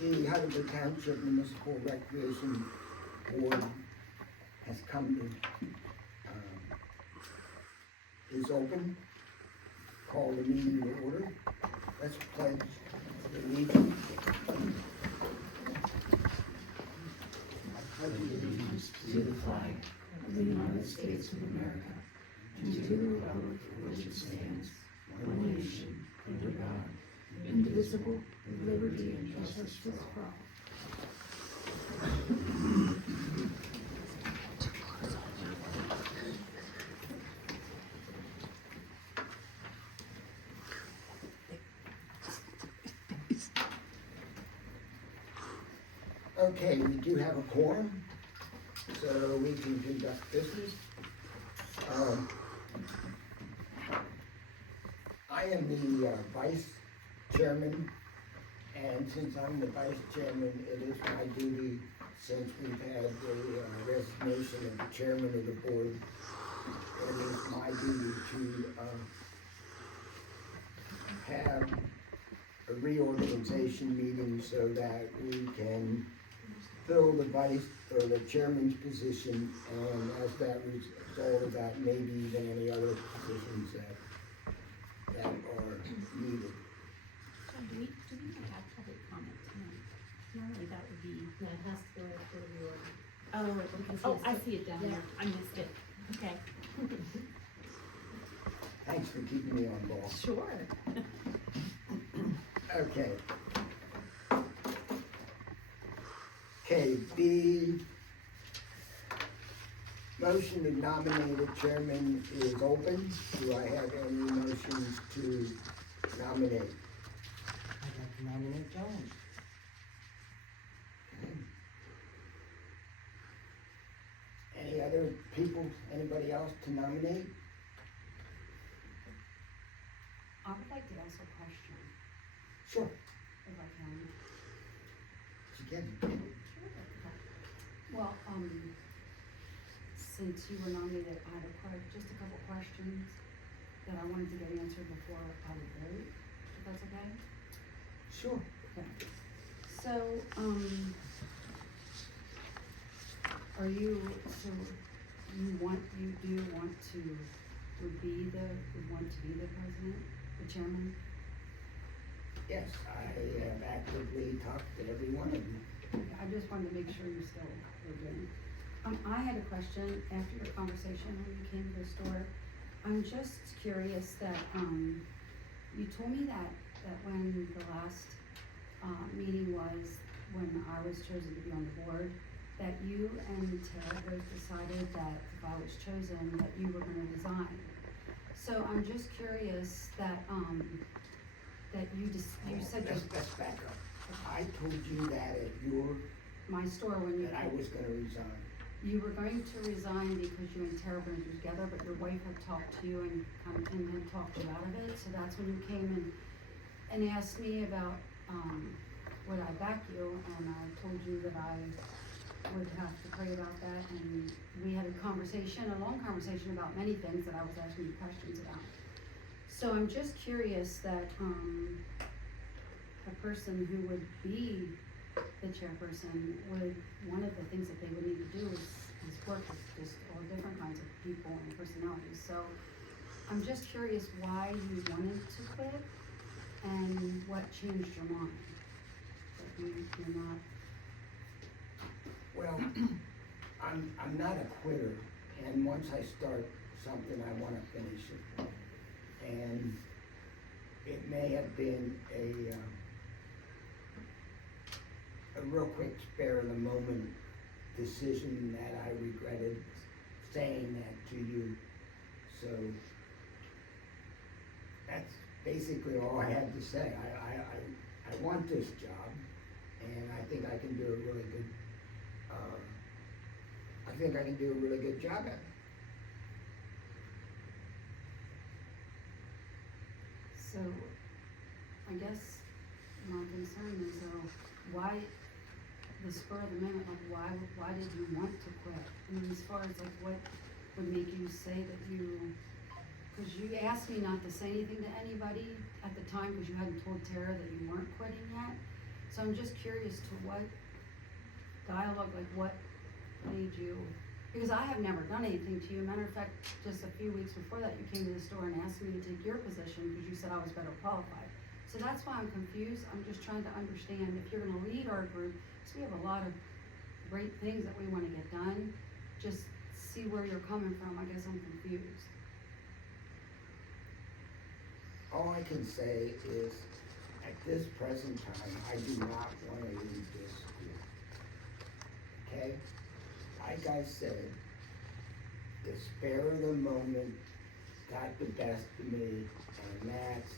The Heidelberg Township Municipal Recreation Board has come to, is open. Call the meeting to order. Let's pledge allegiance. I pledge allegiance to the flag of the United States of America and to the republic for which it stands, one nation, under God, indivisible, with liberty and justice for all. Okay, we do have a quorum, so we can conduct business. I am the vice chairman, and since I'm the vice chairman, it is my duty, since we've had the resignation of the chairman of the board, it is my duty to have a reorganization meeting so that we can fill the vice or the chairman's position, and as that result of that, maybe even any other positions that are needed. John, do we have public comment tonight? Normally that would be. No, it has to go after the reorg. Oh, I see it down there. I missed it. Okay. Thanks for keeping me on ball. Sure. Okay. Okay, the motion to nominate a chairman is open. Do I have any motions to nominate? I'd like to nominate Jones. Any other people, anybody else to nominate? I would like to ask a question, Sure. if I can. She can. Well, since you were nominated, I had just a couple questions that I wanted to get answered before I would vote, if that's okay? Sure. Okay. So, you do want to, would want to be the president, the chairman? Yes, I have actively talked to every one of you. I just wanted to make sure you're still living. I had a question after your conversation when you came to the store. I'm just curious that, you told me that when the last, meeting was, when I was chosen to be on the board, that you and Tara both decided that if I was chosen, that you were gonna resign. So I'm just curious that, that you said that Let's back up. I told you that at my store when you. that I was gonna resign. You were going to resign because you and Tara were together, but your wife had talked to you and had talked you out of it, so that's when you came and asked me about, would I back you, and I told you that I would have to pray about that, and we had a long conversation about many things that I was asking you questions about. So I'm just curious that, a person who would be the chairperson one of the things that they would need to do is work with just all different kinds of people and personalities. So I'm just curious why you wanted to quit and what changed your mind. That you're not. Well, I'm not a quitter, and once I start something, I wanna finish it. And it may have been a real quick spare of the moment decision that I regretted saying that to you. So that's basically all I had to say. I want this job, and I think I can do a really good, job at it. So I guess my concern is why the spur of the minute, like why did you want to quit? I mean, as far as like what would make you say that because you asked me not to say anything to anybody at the time because you hadn't told Tara that you weren't quitting yet. So I'm just curious to what dialogue, like what made you, because I have never done anything to you. Matter of fact, just a few weeks before that, you came to the store and asked me to take your position because you said I was better qualified. So that's why I'm confused. I'm just trying to understand if you're gonna lead our group, so we have a lot of great things that we wanna get done. Just see where you're coming from. I guess I'm confused. All I can say is, at this present time, I do not wanna leave this school. Okay? Like I said, the spur of the moment got the best of me, and that's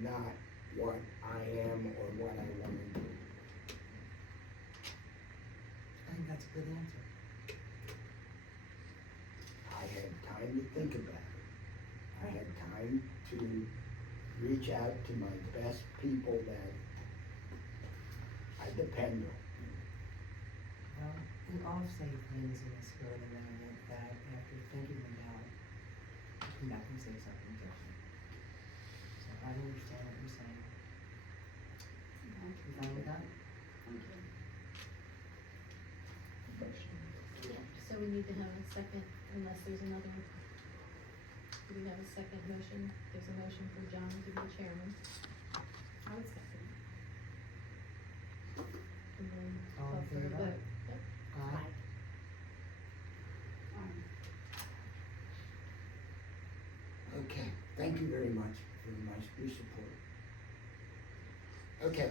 not what I am or what I wanna do. I think that's a good answer. I had time to think about it. I had time to reach out to my best people that I depend on. Well, we all say things in the spur of the moment that after thinking about, you come back and say something different. So I understand what you're saying. You fine with that? Thank you. Yeah, so we need to have a second, unless there's another. Do we have a second motion? There's a motion for John to be the chairman, I would second it. and then All call in for a favor? vote. Yep. Aye. Okay, thank you very much for your support. Okay,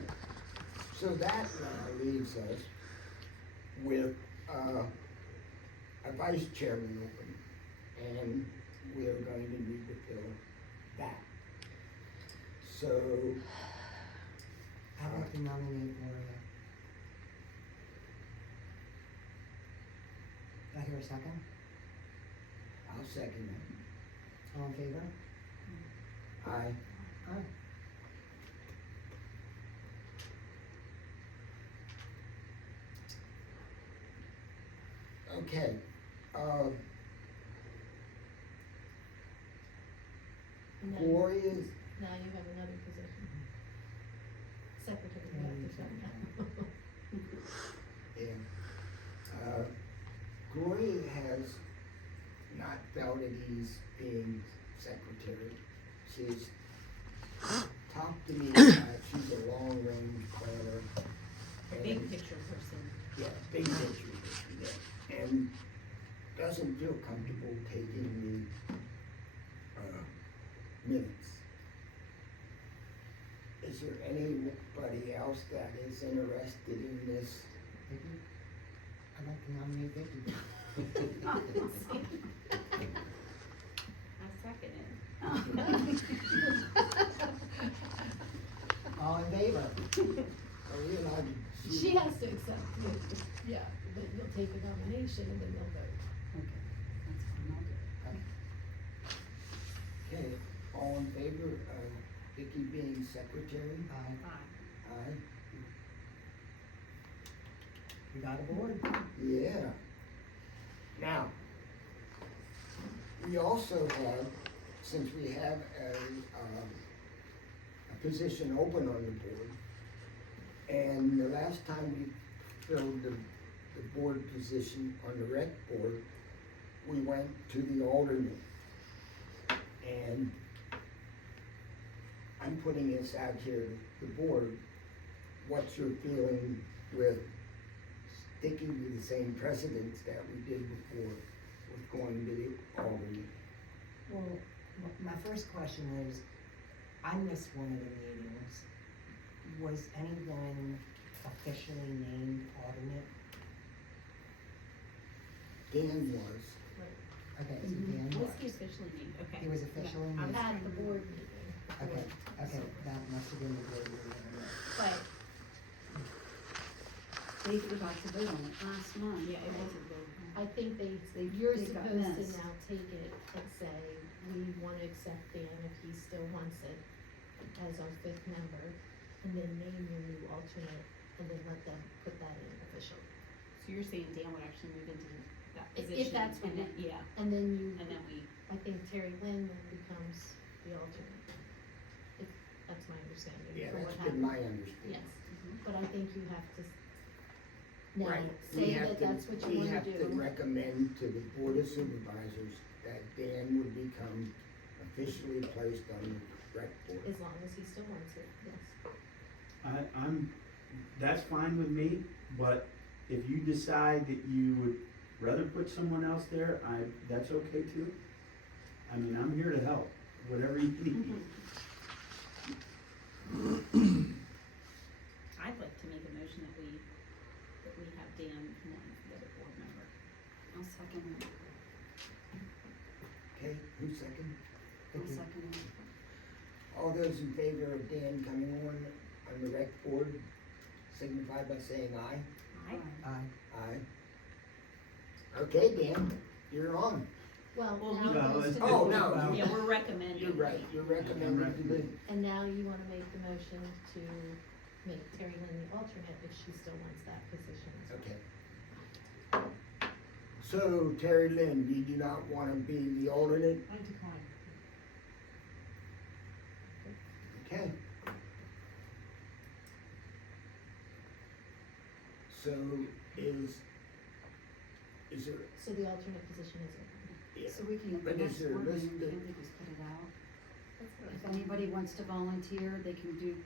so that now leaves us with, a vice chairman open, and we are going to need to fill that. So, I'd like to nominate Gloria. Do I hear a second? I'll second that. All in favor? Aye. Aye. Okay, And then Gloria's, now you have another position. Secretary, you Yeah, have you to second. yeah. Gloria has not felt at ease being secretary. She's talked to me about, she's a long-range planner. Big and- picture person. Yeah, big picture, yeah, and doesn't feel comfortable taking the, minutes. Is there anybody else that is interested in this? Vicky? I'd like to nominate Vicky. I second it. All in favor? Are we allowed to? She has to accept it, yeah, but you'll take the nomination and then you'll vote. Okay, that's fine, I'll do it. Okay, all in favor of Vicky being secretary? Aye. Aye. Aye. We got a board. Yeah. Now, we also have, since we have a position open on the board, and the last time we filled the board position on the rec board, we went to the alternate. And I'm putting this out here to the board, what's your feeling with sticking to the same precedents that we did before with going to the alternate? Well, my first question is, I missed one of the meetings. Was anyone officially named alternate? Dan was. Okay, so Dan Was was. he officially named? Okay. He was officially Yeah, I was named. At trying the to board remember. meeting. Okay, okay, that must have been the board meeting. But They forgot to vote on it last month. Yeah, it wasn't voted. I think They- you're they got supposed to missed. now take it and say, we wanna accept Dan if he still wants it as our fifth member, and then name your new alternate, and then let them put that in official. So you're saying Dan would actually move into that If position? that's what and then- it- Yeah, And then you, and then we, I think Terry Lynn then becomes the alternate. If, that's my understanding Yeah, from that's what been happened. my understanding. Yes, but I I think you have to now Right, we say have that to- that's what you wanna We have to do. recommend to the Board of Supervisors that Dan would become officially placed on the rec board. As long as he still wants it, yes. That's fine with me, but if you decide that you would rather put someone else there, that's okay too. I mean, I'm here to help, whatever you need. I'd like to make a motion that we have Dan and then the other board member. I'll second it. Okay, who's second? I'll Vicky? second it. All those in favor of Dan coming on the rec board signify by saying aye. Aye. Aye. Aye. Okay, Dan, you're on. Well, Well, now no, it goes it's- to the Oh, board. no. Yeah, we're recommending. You're right, you're recommending to the, And now you wanna make the motion to make Terry Lynn the alternate if she still wants that position as well. okay. So Terry Lynn, you do not wanna be the alternate? I decline. Okay. So is there, So the alternate position is open. yeah, So we can, But is next there a board list meeting, that- can't we just put it out? That's what If I'm anybody wants to volunteer, they can do,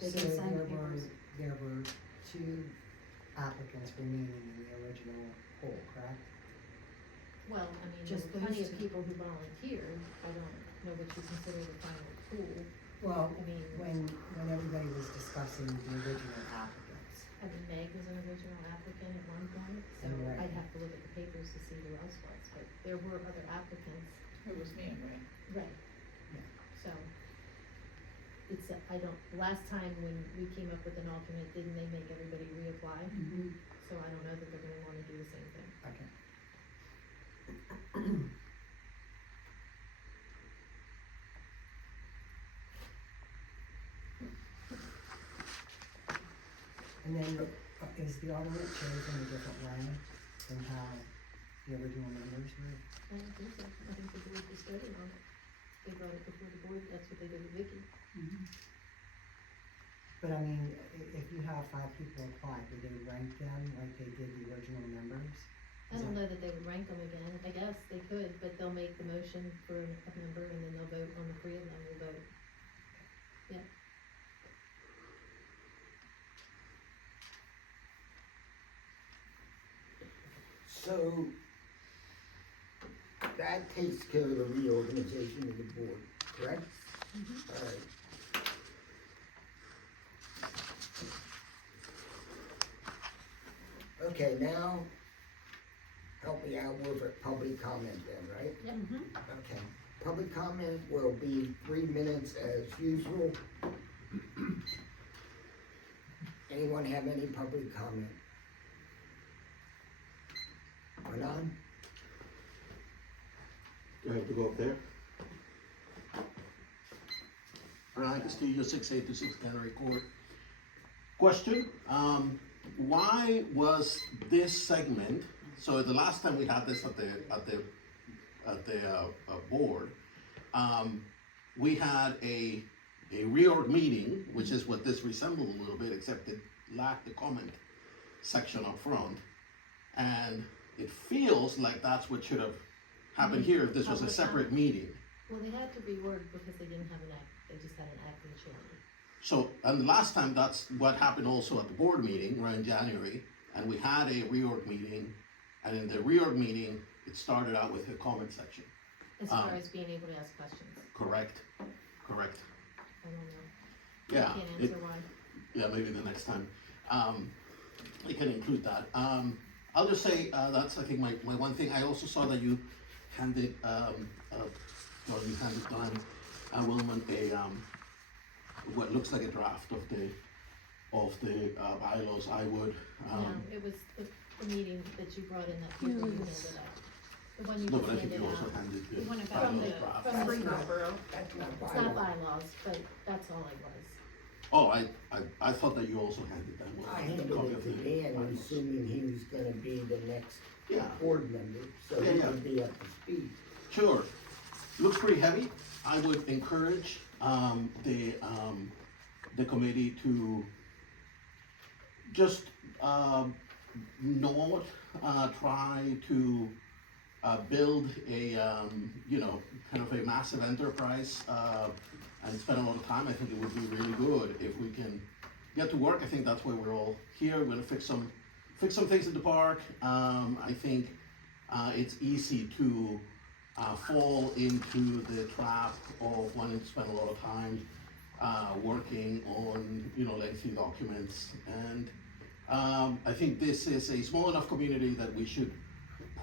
they So can sign the there were, papers. there were 2 applicants remaining in the original poll, correct? Well, I mean, Just there were plenty those of two. people who volunteered, I don't know what you consider the final pool, Well, I mean, when everybody was discussing the original applicants, I mean, Meg was an original applicant at one point, so Right. I'd have to look at the papers to see who else was, but there were other applicants. It was me and Ray. Right. So, it's, I don't, last time when we came up with an alternate, didn't they make everybody reapply? Mhm. So I don't know that they're gonna wanna do the same thing. okay. And then, is the alternate chosen a different way than how the original members were? I don't think so, I think the board was voting on it. They brought it before the board, that's what they did with Vicky. But I mean, if you have 5 people apply, do they rank them like they did the original members? I don't know that they would rank them again, I guess they could, but they'll make the motion for a member and then they'll vote on the 3 of them will vote. Yeah. so that takes care of the reorganization of the board, correct? All right. Okay, now, help me out with a public comment then, right? Yep. Okay, public comment will be 3 minutes as usual. Anyone have any public comment? Manon? Do I have to go up there? Alright, Studio 686 Cannery Court. Question, why was this segment, so the last time we had this at the board, we had a reorg meeting, which is what this resembled a little bit, except it lacked the comment section up front. And it feels like that's what should have happened here if this was a separate meeting. Well, they had to rework because they didn't have an act, they just had an acting chairman. So, and the last time, that's what happened also at the board meeting, right in January, and we had a reorg meeting, and in the reorg meeting, it started out with a comment section. As far as being able to ask questions, Correct, correct. I don't know. Yeah, I can't it- answer why. yeah, maybe the next time. We can include that. I'll just say, that's, I think, my one thing. I also saw that you handed, you handed Don Willman what looks like a draft of the bylaws. I would, No, it was the meeting that you brought in that paper you handed out. The one you no, just but I think handed you also out. handed the The one about From bylaws the, draft. from the staff. That's not It's not bylaw. bylaws, but that's all it was. Oh, I thought that you also handed that one. I a handed copy it of to the Dan, bylaws. assuming he was gonna be the next Yeah. board member, so Yeah, he yeah. would be up to speed. Sure. Looks pretty heavy. I would encourage the committee to just, not, try to, build a, kind of a massive enterprise, and spend a lot of time. I think it would be really good if we can get to work. I think that's why we're all here. We're gonna fix some things in the park. I think, it's easy to, fall into the trap of wanting to spend a lot of time, working on, lengthy documents. And, I think this is a small enough community that we should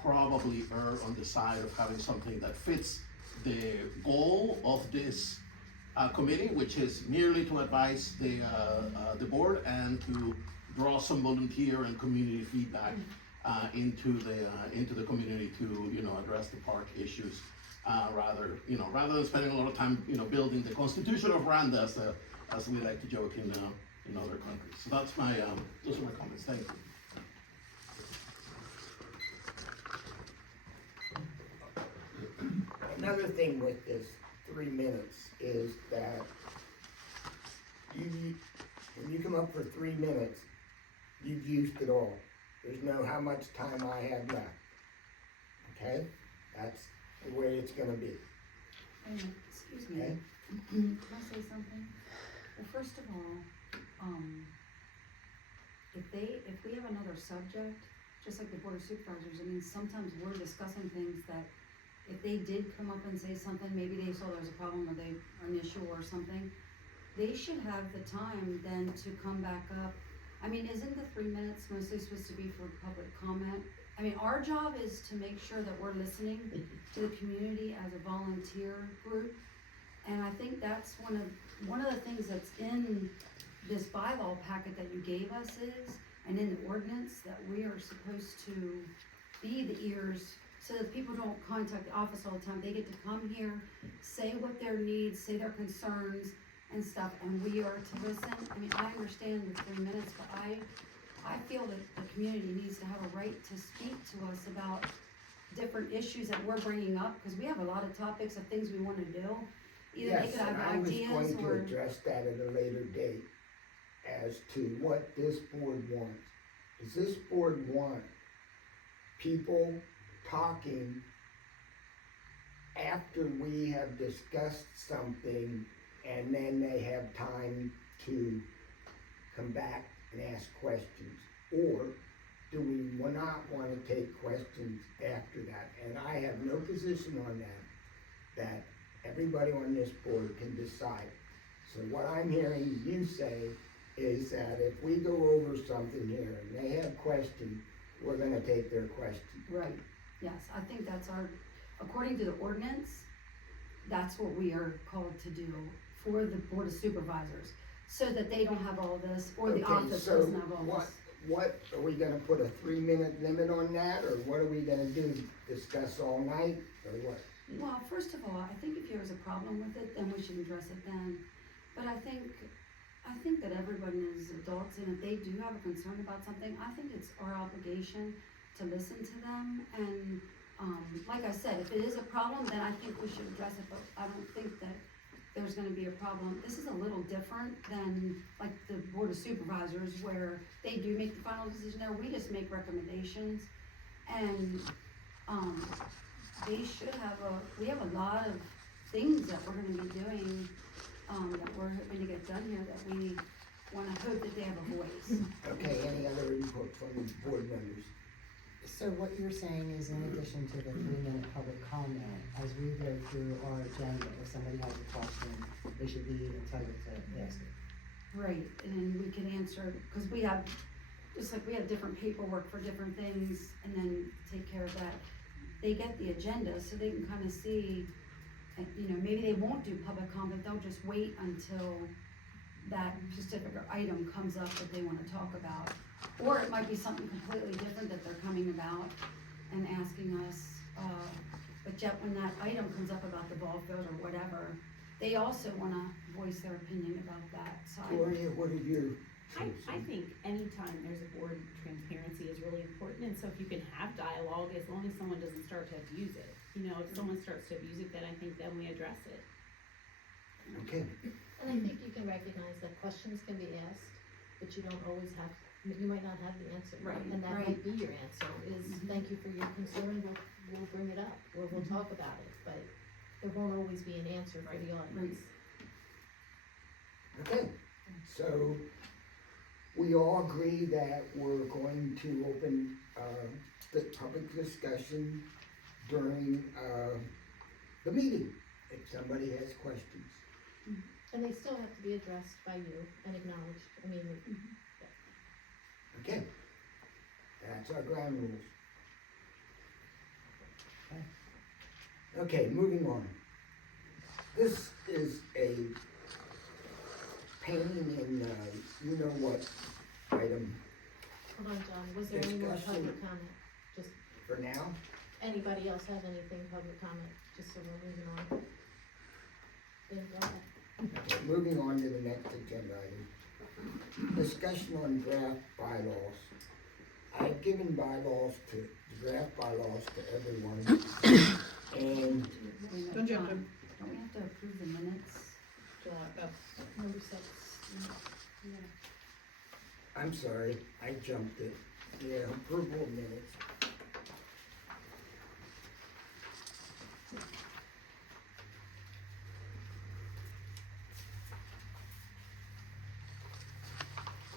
probably err on the side of having something that fits the goal of this committee, which is merely to advise the board and to draw some volunteer and community feedback into the community to address the park issues, rather than spending a lot of time building the constitution of Rwanda, as we like to joke in other countries. So that's my those are my comments. Thank you. Another thing with this 3 minutes is that when you come up for 3 minutes, you've used it all. There's no how much time I have left. Okay? That's the way it's gonna be. Excuse me, Okay? can I say something? Well, first of all, if we have another subject, just like the Board of Supervisors, I mean, sometimes we're discussing things that if they did come up and say something, maybe they saw there was a problem or an issue or something, they should have the time then to come back up. I mean, isn't the 3 minutes mostly supposed to be for public comment? I mean, our job is to make sure that we're listening to the community as a volunteer group. And I think that's one of the things that's in this bylaw packet that you gave us is, and in the ordinance, that we are supposed to be the ears so that people don't contact the office all the time. They get to come here, say what their needs, say their concerns and stuff, and we are to listen. I mean, I understand the 3 minutes, but I feel that the community needs to have a right to speak to us about different issues that we're bringing up, because we have a lot of topics of things we wanna do. Either they Yes, could have and I was ideas going to or, address that at a later date as to what this board wants. Does this board want people talking after we have discussed something and then they have time to come back and ask questions? Or do we not wanna take questions after that? And I have no position on that everybody on this board can decide. So what I'm hearing you say is that if we go over something here and they have questions, we're gonna take their questions. right, yes, I think that's according to the ordinance, that's what we are called to do for the Board of Supervisors, so that they don't have all this, or the Okay, office so doesn't have all this. What, are we gonna put a 3-minute limit on that, or what are we gonna do, discuss all night, or what? Well, first of all, I think if there was a problem with it, then we should address it then. But I think that everyone is adults, and if they do have a concern about something, I think it's our obligation to listen to them. And, like I said, if it is a problem, then I think we should address it, but I don't think that there's gonna be a problem. This is a little different than like the Board of Supervisors, where they do make the final decision there, we just make recommendations. And, they should have we have a lot of things that we're gonna be doing, that we're hoping to get done here, that we wanna hope that they have a voice. Okay, any other input from the board members? So what you're saying is, in addition to the 3-minute public comment, as we go through our agenda, if somebody has a question, they should be entitled to ask it. Right, and then we can answer, cause we have, just like we have different paperwork for different things, and then take care of that. They get the agenda, so they can kinda see, and, maybe they won't do public comment, they'll just wait until that specific item comes up that they wanna talk about. Or it might be something completely different that they're coming about and asking us, but yet when that item comes up about the ball field or whatever, they also wanna voice their opinion about that, so Gloria, what are your? I think anytime there's a board, transparency is really important, and so if you can have dialogue, as long as someone doesn't start to abuse it. If someone starts to abuse it, then I think then we address it. Okay, And I think you can recognize that questions can be asked, but you don't always have, you might not have the answer. Right, And that right. might be your answer, is Mhm. thank you for your concern, we'll bring it up, or we'll talk about it, but there won't always be an answer for the audience. Okay, so we all agree that we're going to open, the public discussion during, the meeting, if somebody has questions. And they still have to be addressed by you and acknowledged, I mean, Okay, that's our ground rules. Okay, moving on. This is a pain in, you know what, item hold on, John, was there any more Discussion. public comment? Just, for now. anybody else have anything public comment, just so we're moving on? Then go ahead. Okay, moving on to the next agenda item. Discussion on draft bylaws. I've given draft bylaws to everyone, and Wait a minute, Don't jump John, don't we have to approve the minutes? Number 6. Yeah. I'm sorry, I jumped it. Yeah, approval of minutes.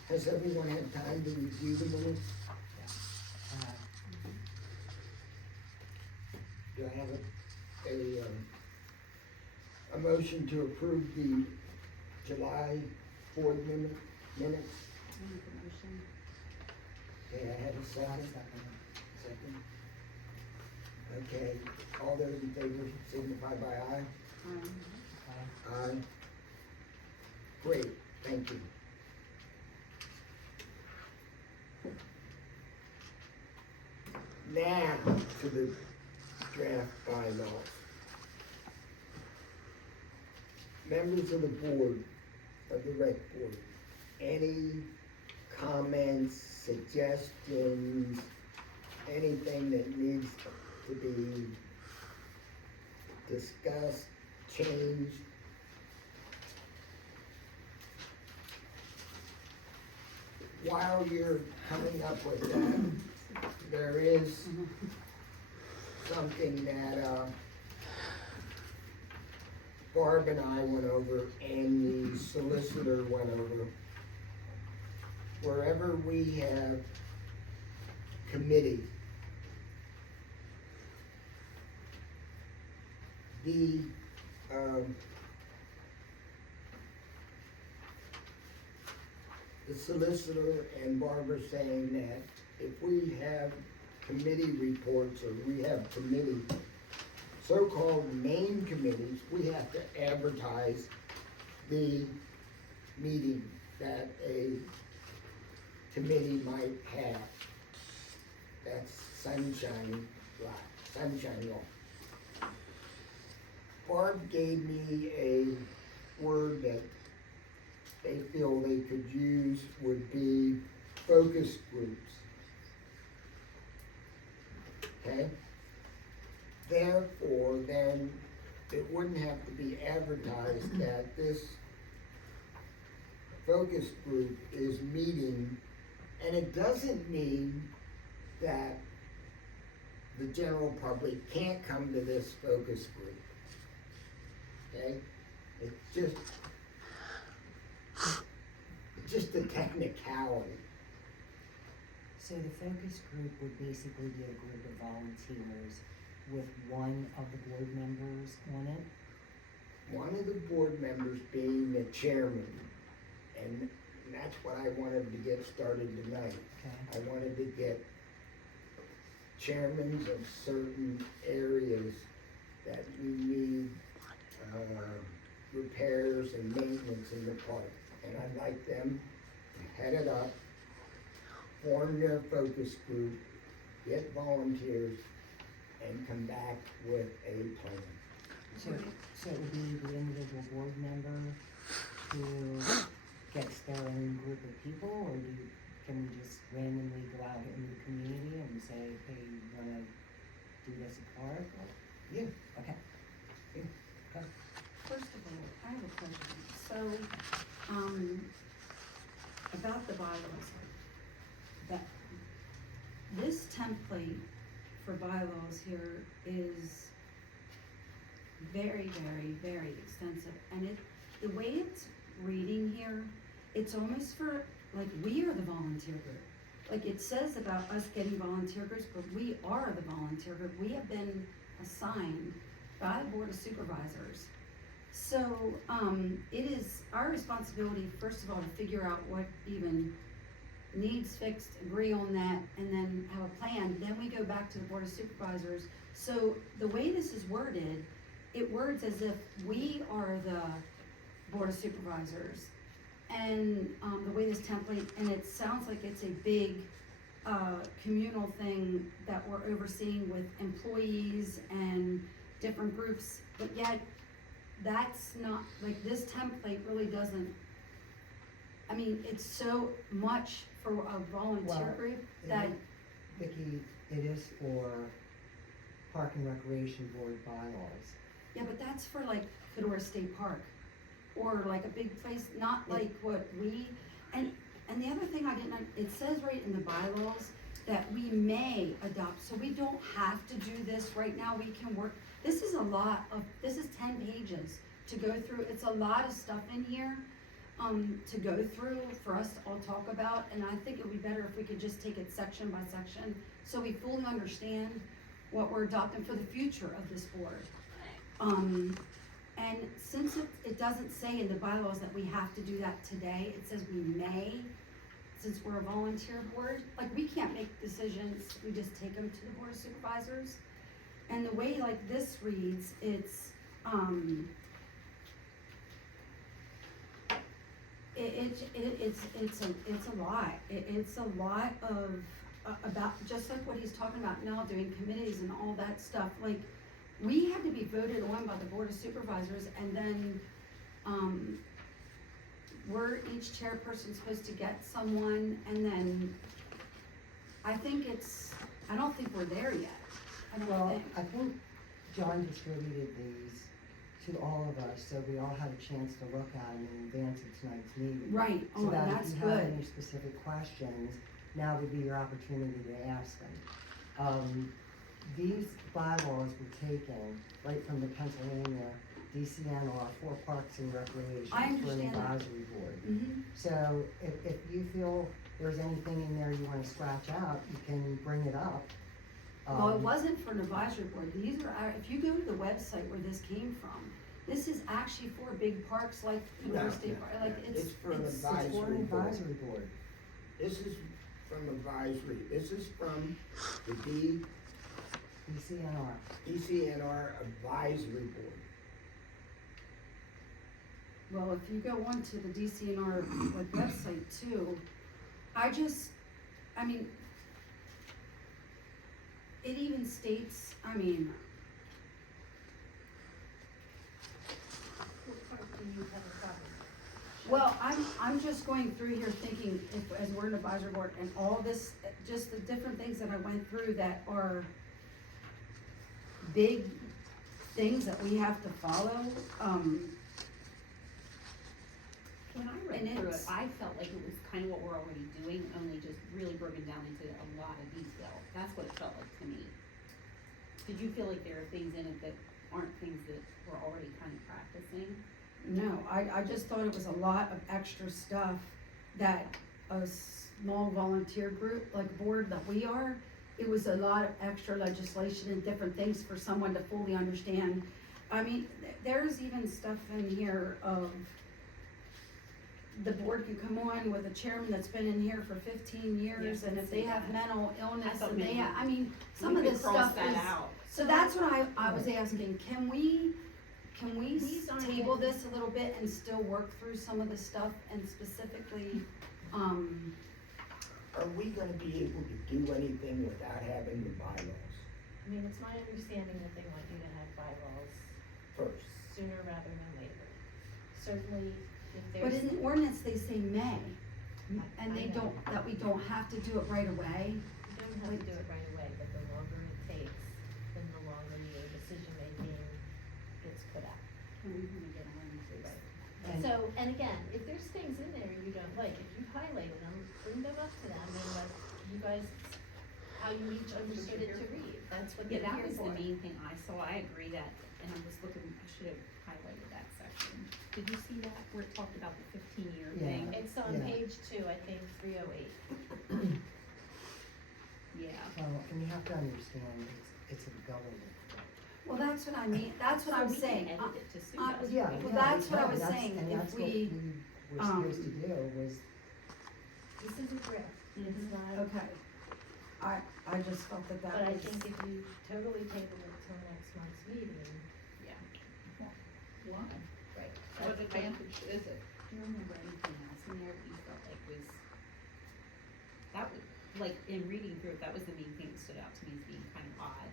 Has everyone had time to review the minutes? Do I have a motion to approve the July 4th minutes? Make a motion. Okay, I have a second. Second. Okay, all those in favor signify by aye. Aye. Great, thank you. Now to the draft bylaws. Members of the board, of the rec board, any comments, suggestions, anything that needs to be discussed, changed? While you're coming up with that, there is something that, Barb and I went over and the solicitor went over. Wherever we have committee, the, the solicitor and Barbara saying that if we have committee reports or we have committee, so-called main committees, we have to advertise the meeting that a committee might have. That's sunshine law. Barb gave me a word that they feel they could use would be focus groups. Okay? Therefore, then, it wouldn't have to be advertised that this focus group is meeting, and it doesn't mean that the general public can't come to this focus group. Okay? It's just a technicality. So the focus group would basically be a group of volunteers with one of the board members on it? One of the board members being the chairman, and that's what I wanted to get started tonight. Okay. I wanted to get chairmans of certain areas that we need, repairs and maintenance in the park. And I'd like them to head it up, form their focus group, get volunteers, and come back with a plan. So it would be the individual board member who gets their own group of people, or can we just randomly go out in the community and say, hey, you wanna do this at park? Yeah. Okay. First of all, I have a question. So, about the bylaws, that this template for bylaws here is very, very, very extensive, and the way it's reading here, it's almost for, like, we are the volunteer group. Like, it says about us getting volunteer groups, but we are the volunteer group. We have been assigned by the Board of Supervisors. So, it is our responsibility, first of all, to figure out what even needs fixed, agree on that, and then have a plan. Then we go back to the Board of Supervisors. So, the way this is worded, it words as if we are the Board of Supervisors. And, the way this template, and it sounds like it's a big, communal thing that we're overseeing with employees and different groups, but yet, that's not, like, this template really doesn't, I mean, it's so much for a volunteer Well, group that, Vicki, it is for Park and Recreation Board bylaws. yeah, but that's for like Fedora State Park, or like a big place, not like what we, and the other thing I didn't, it says right in the bylaws that we may adopt, so we don't have to do this right now, we can work, this is 10 pages to go through, it's a lot of stuff in here, to go through for us to all talk about, and I think it would be better if we could just take it section by section, so we fully understand what we're adopting for the future of this board. And since it doesn't say in the bylaws that we have to do that today, it says we may, since we're a volunteer board, like, we can't make decisions, we just take them to the Board of Supervisors. And the way like this reads, it's a lot. It's a lot of, about, just like what he's talking about now, doing committees and all that stuff, like, we had to be voted on by the Board of Supervisors, and then, we're each chairperson supposed to get someone, and then, I don't think we're there yet, Well, I think John distributed these to all of us, so we all had a chance to look at them in advance of tonight's meeting. Right, So that that's if you have good. any specific questions, now would be your opportunity to ask them. These bylaws were taken right from the Pennsylvania DCNR for Parks and Recreation I for an understand that. advisory board. Mm-hmm. So if you feel there's anything in there you wanna scratch out, you can bring it up. Well, it wasn't for an advisory board, these are, if you go to the website where this came from, this is actually for big parks like Fedora State Park, like, It's for an It's for an advisory board. advisory board. This is from advisory, this is from the DCNR. DCNR Advisory Board. well, if you go onto the DCNR like website too, I mean, it even states, I mean, What part do you have a problem? well, I'm just going through here thinking, if, as we're an advisory board, and all this, just the different things that I went through that are big things that we have to follow, When I read And through it, it's- I felt like it was kind of what we're already doing, only just really broken down into a lot of detail. That's what it felt like to me. Did you feel like there are things in it that aren't things that we're already kind of practicing? no, I just thought it was a lot of extra stuff that a small volunteer group, like board that we are, it was a lot of extra legislation and different things for someone to fully understand. I mean, there's even stuff in here of the board can come on with a chairman that's been in here for 15 years, Yeah, and if they have that. mental illness thought and they maybe I mean, some We of could this cross stuff that is. out. So that's what I was asking, can we These aren't table good. this a little bit and still work through some of the stuff and specifically, Are we gonna be able to do anything without having the bylaws I mean, it's my understanding that they want you to have bylaws first? sooner rather than later. Certainly, if but there's. in the ordinance, they say may, and I they know. don't, that we don't have to do it right away. You don't have to do it right away, but the longer it takes, then the longer your decision making gets put out. Can we get on to it? And- So, and again, if there's things in there you don't like, if you highlighted them, bring them up to them and let you guys, how you each understood it to read, that's what Yeah, they're that here was the for. main thing I saw, I agree that, and I'm just looking, I should have highlighted that section. Did you see that, where it talked about the 15-year Yeah. thing? It's on Yeah. page 2, I think, 308. Yeah. Well, and you have to understand, it's a government. Well, that's what I mean, that's what So I'm we can saying. edit it to suit I- us. Yeah, Well, yeah, that's what I yeah, was that's- saying, and if that's what we, were supposed to do was, This is a draft, it's Mhm. not, okay. I just felt that but that I was, think if you totally table it till next month's meeting, Yeah. Why? right. What that's- advantage is it? Do you remember anything else in there that you felt like was, that was, like, in reading through it, that was the main thing that stood out to me as being kind of odd.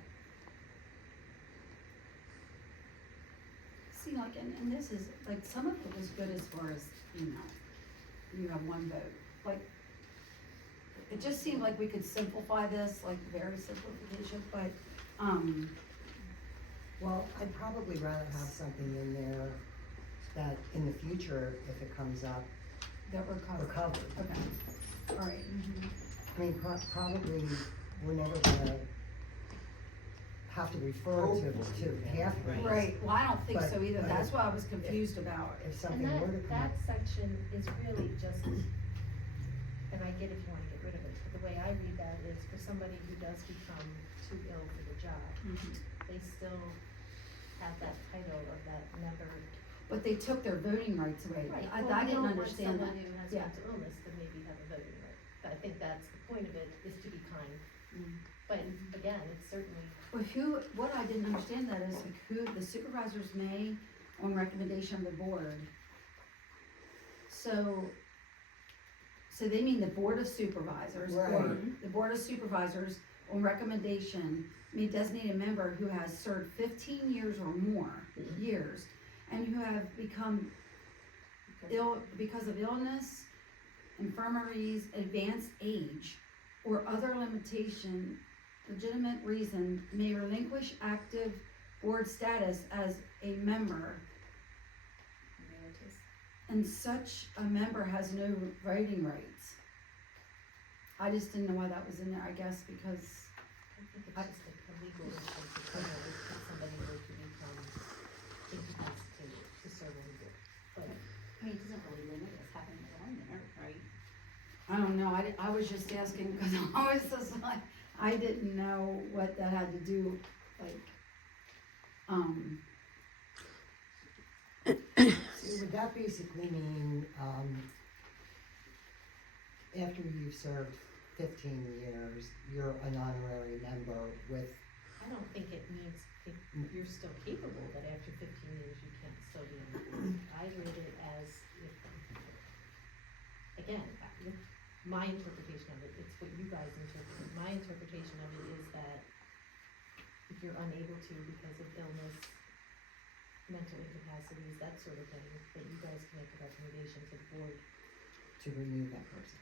see, like, and this is, like, some of it was good as far as, you have one vote, like, it just seemed like we could simplify this, like, very simplification, but, well, I'd probably rather have something in there that in the future, if it comes up, that we're we're covered. covered. Okay, all right. I mean, probably, we're never gonna have to refer to pathways. Right, well, I don't think so But- either, but that's if- what I was confused about. If And something were to that, come up. that section is really just, and I get if you wanna get rid of it, but the way I read that is for somebody who does become too ill for the job, they still have that title of that member. But they took their voting rights away. Right, I well, we didn't don't want understand that. someone who has Yeah. mental illness to maybe have a voting right. I think that's the point of it, is to be kind. But again, it's certainly, But what I didn't understand that is like who, the supervisors may, on recommendation of the board. So they mean the board of supervisors, or Right. the board of supervisors, on recommendation, may designate a member who has served 15 years or more years, and who have become ill because of illness, infirmaries, advanced age, or other legitimate reason, may relinquish active board status as a member, Emeritus. and such a member has no voting rights. I just didn't know why that was in there, I guess because, I think it's just like a legal issue to cover if somebody were to become incapacitated to serve on the board. But I mean, it doesn't really limit us having it on there, right? I don't know, I was just asking because I was just like, I didn't know what that had to do, like, So would that basically mean, after you've served 15 years, you're an honorary member with, I don't think it means if you're still capable, that after 15 years you can't still be on the board. I read it as if, again, my interpretation of it, it's what you guys interpret. My interpretation of it is that if you're unable to because of illness, mental incapacities, that sort of thing, that you guys can make a recommendation to the board to renew that person.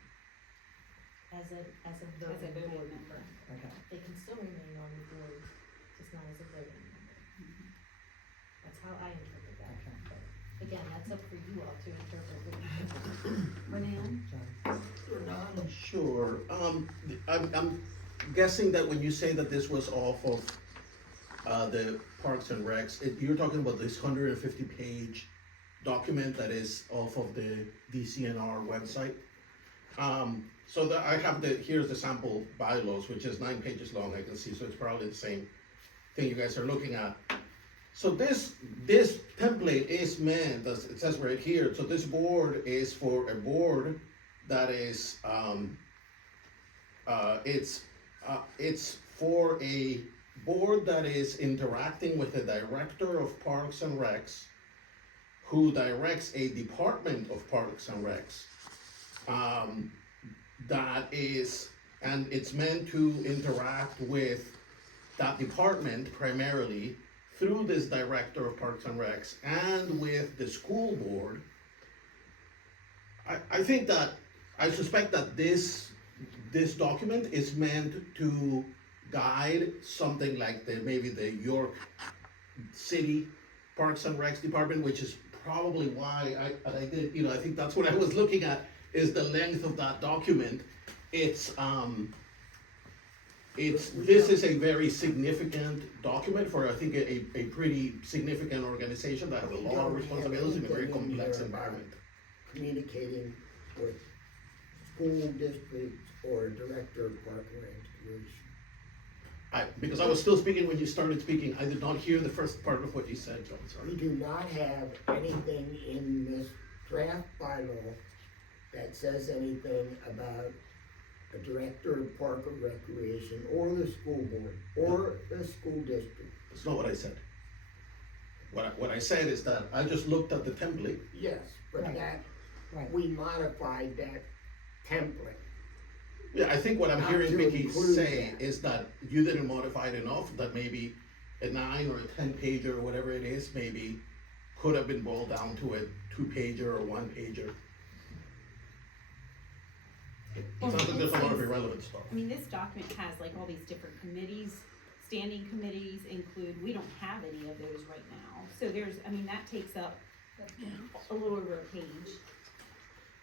as a voting voting board member. member. Okay. They can still remain on the board, just not as a voting member. That's how I interpret that. Okay. But again, that's up for you all to interpret what you think. Renan? John? Sure, I'm guessing that when you say that this was off of, the Parks and Recs, you're talking about this 150-page document that is off of the DCNR website. So that I have here's the sample bylaws, which is 9 pages long, I can see, so it's probably the same thing you guys are looking at. So this template is meant, as it says right here, so this board is for a board that is, it's for a board that is interacting with the director of Parks and Recs, who directs a department of Parks and Recs. That is, and it's meant to interact with that department primarily through this director of Parks and Recs and with the school board. I think that, I suspect that this document is meant to guide something like maybe the York City Parks and Recs Department, which is probably why I did, I think that's what I was looking at, is the length of that document. It's, this is a very significant document for, I think, a pretty significant organization that has a We lot don't of have responsibilities in a very anything in complex here environment. Communicating with school districts or director of park and recreation. Because I was still speaking when you started speaking, I did not hear the first part of what you said, John, We sorry. do not have anything in this draft bylaw that says anything about a director of park or recreation, or the school board, or the school district. That's not what I said. What I said is that I just looked at the template. Yes, but Right. that, Right. we modified that template. Yeah, I think what I'm Not hearing to Mickey include say that. is that you didn't modify it enough, that maybe a 9 or a 10 pager or whatever it is, maybe could have been boiled down to a 2 pager or 1 pager. It sounds like there's a lot of irrelevant stuff. I mean, this document has like all these different committees, standing committees include, we don't have any of those right now. So there's, I mean, that takes up a little over a page.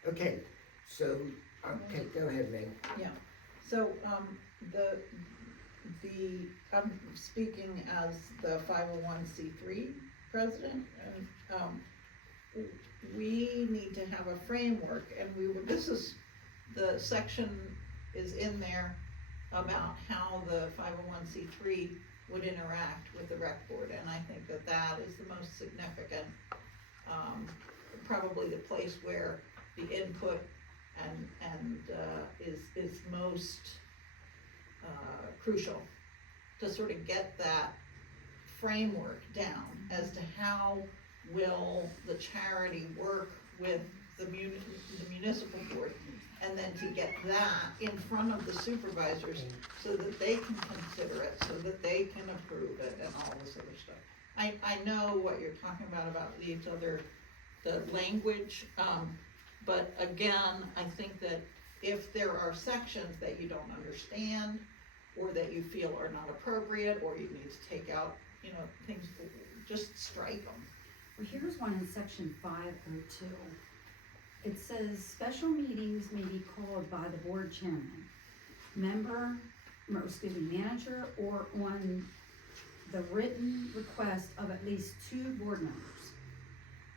Okay, so, okay, go ahead, Meg. Yeah, so, I'm speaking as the 501c3 president, and, we need to have a framework, and the section is in there about how the 501c3 would interact with the rec board, and I think that is the most significant, probably the place where the input and is most crucial to sort of get that framework down as to how will the charity work with the municipal board, and then to get that in front of the supervisors so that they can consider it, so that they can approve it and all this other stuff. I know what you're talking about the language, but again, I think that if there are sections that you don't understand, or that you feel are not appropriate, or you need to take out, things, just strike them. Well, here's one in section 502. It says, special meetings may be called by the board chairman, manager, or on the written request of at least 2 board members.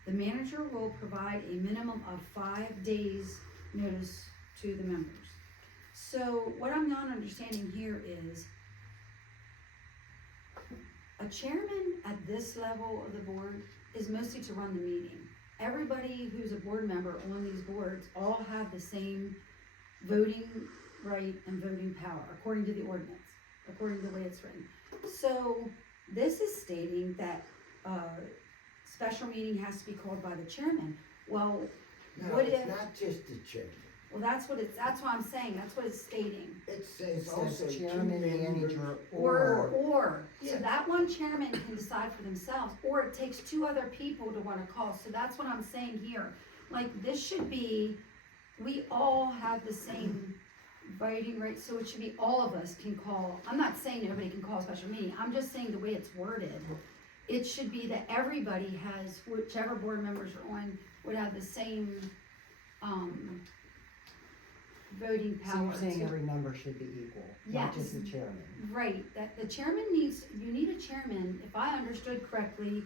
The manager will provide a minimum of 5 days notice to the members. So what I'm not understanding here is, a chairman at this level of the board is mostly to run the meeting. Everybody who's a board member on these boards all have the same voting right and voting power, according to the ordinance, according to the way it's written. So this is stating that special meeting has to be called by the chairman. Well, No, what it's if, not just the chairman. well, that's what I'm saying, that's what it's stating. It It says also says 2 chairman, members. manager, Or, so Yeah. that one chairman can decide for themselves, or it takes 2 other people to wanna call, so that's what I'm saying here. Like, this should be, we all have the same voting rights, so it should be all of us can call. I'm not saying nobody can call a special meeting, I'm just saying the way it's worded. It should be that everybody has, whichever board members are on, would have the same, voting So power. you're saying to- every member should be equal, not just Yes. the chairman? Right, that the chairman you need a chairman, if I understood correctly,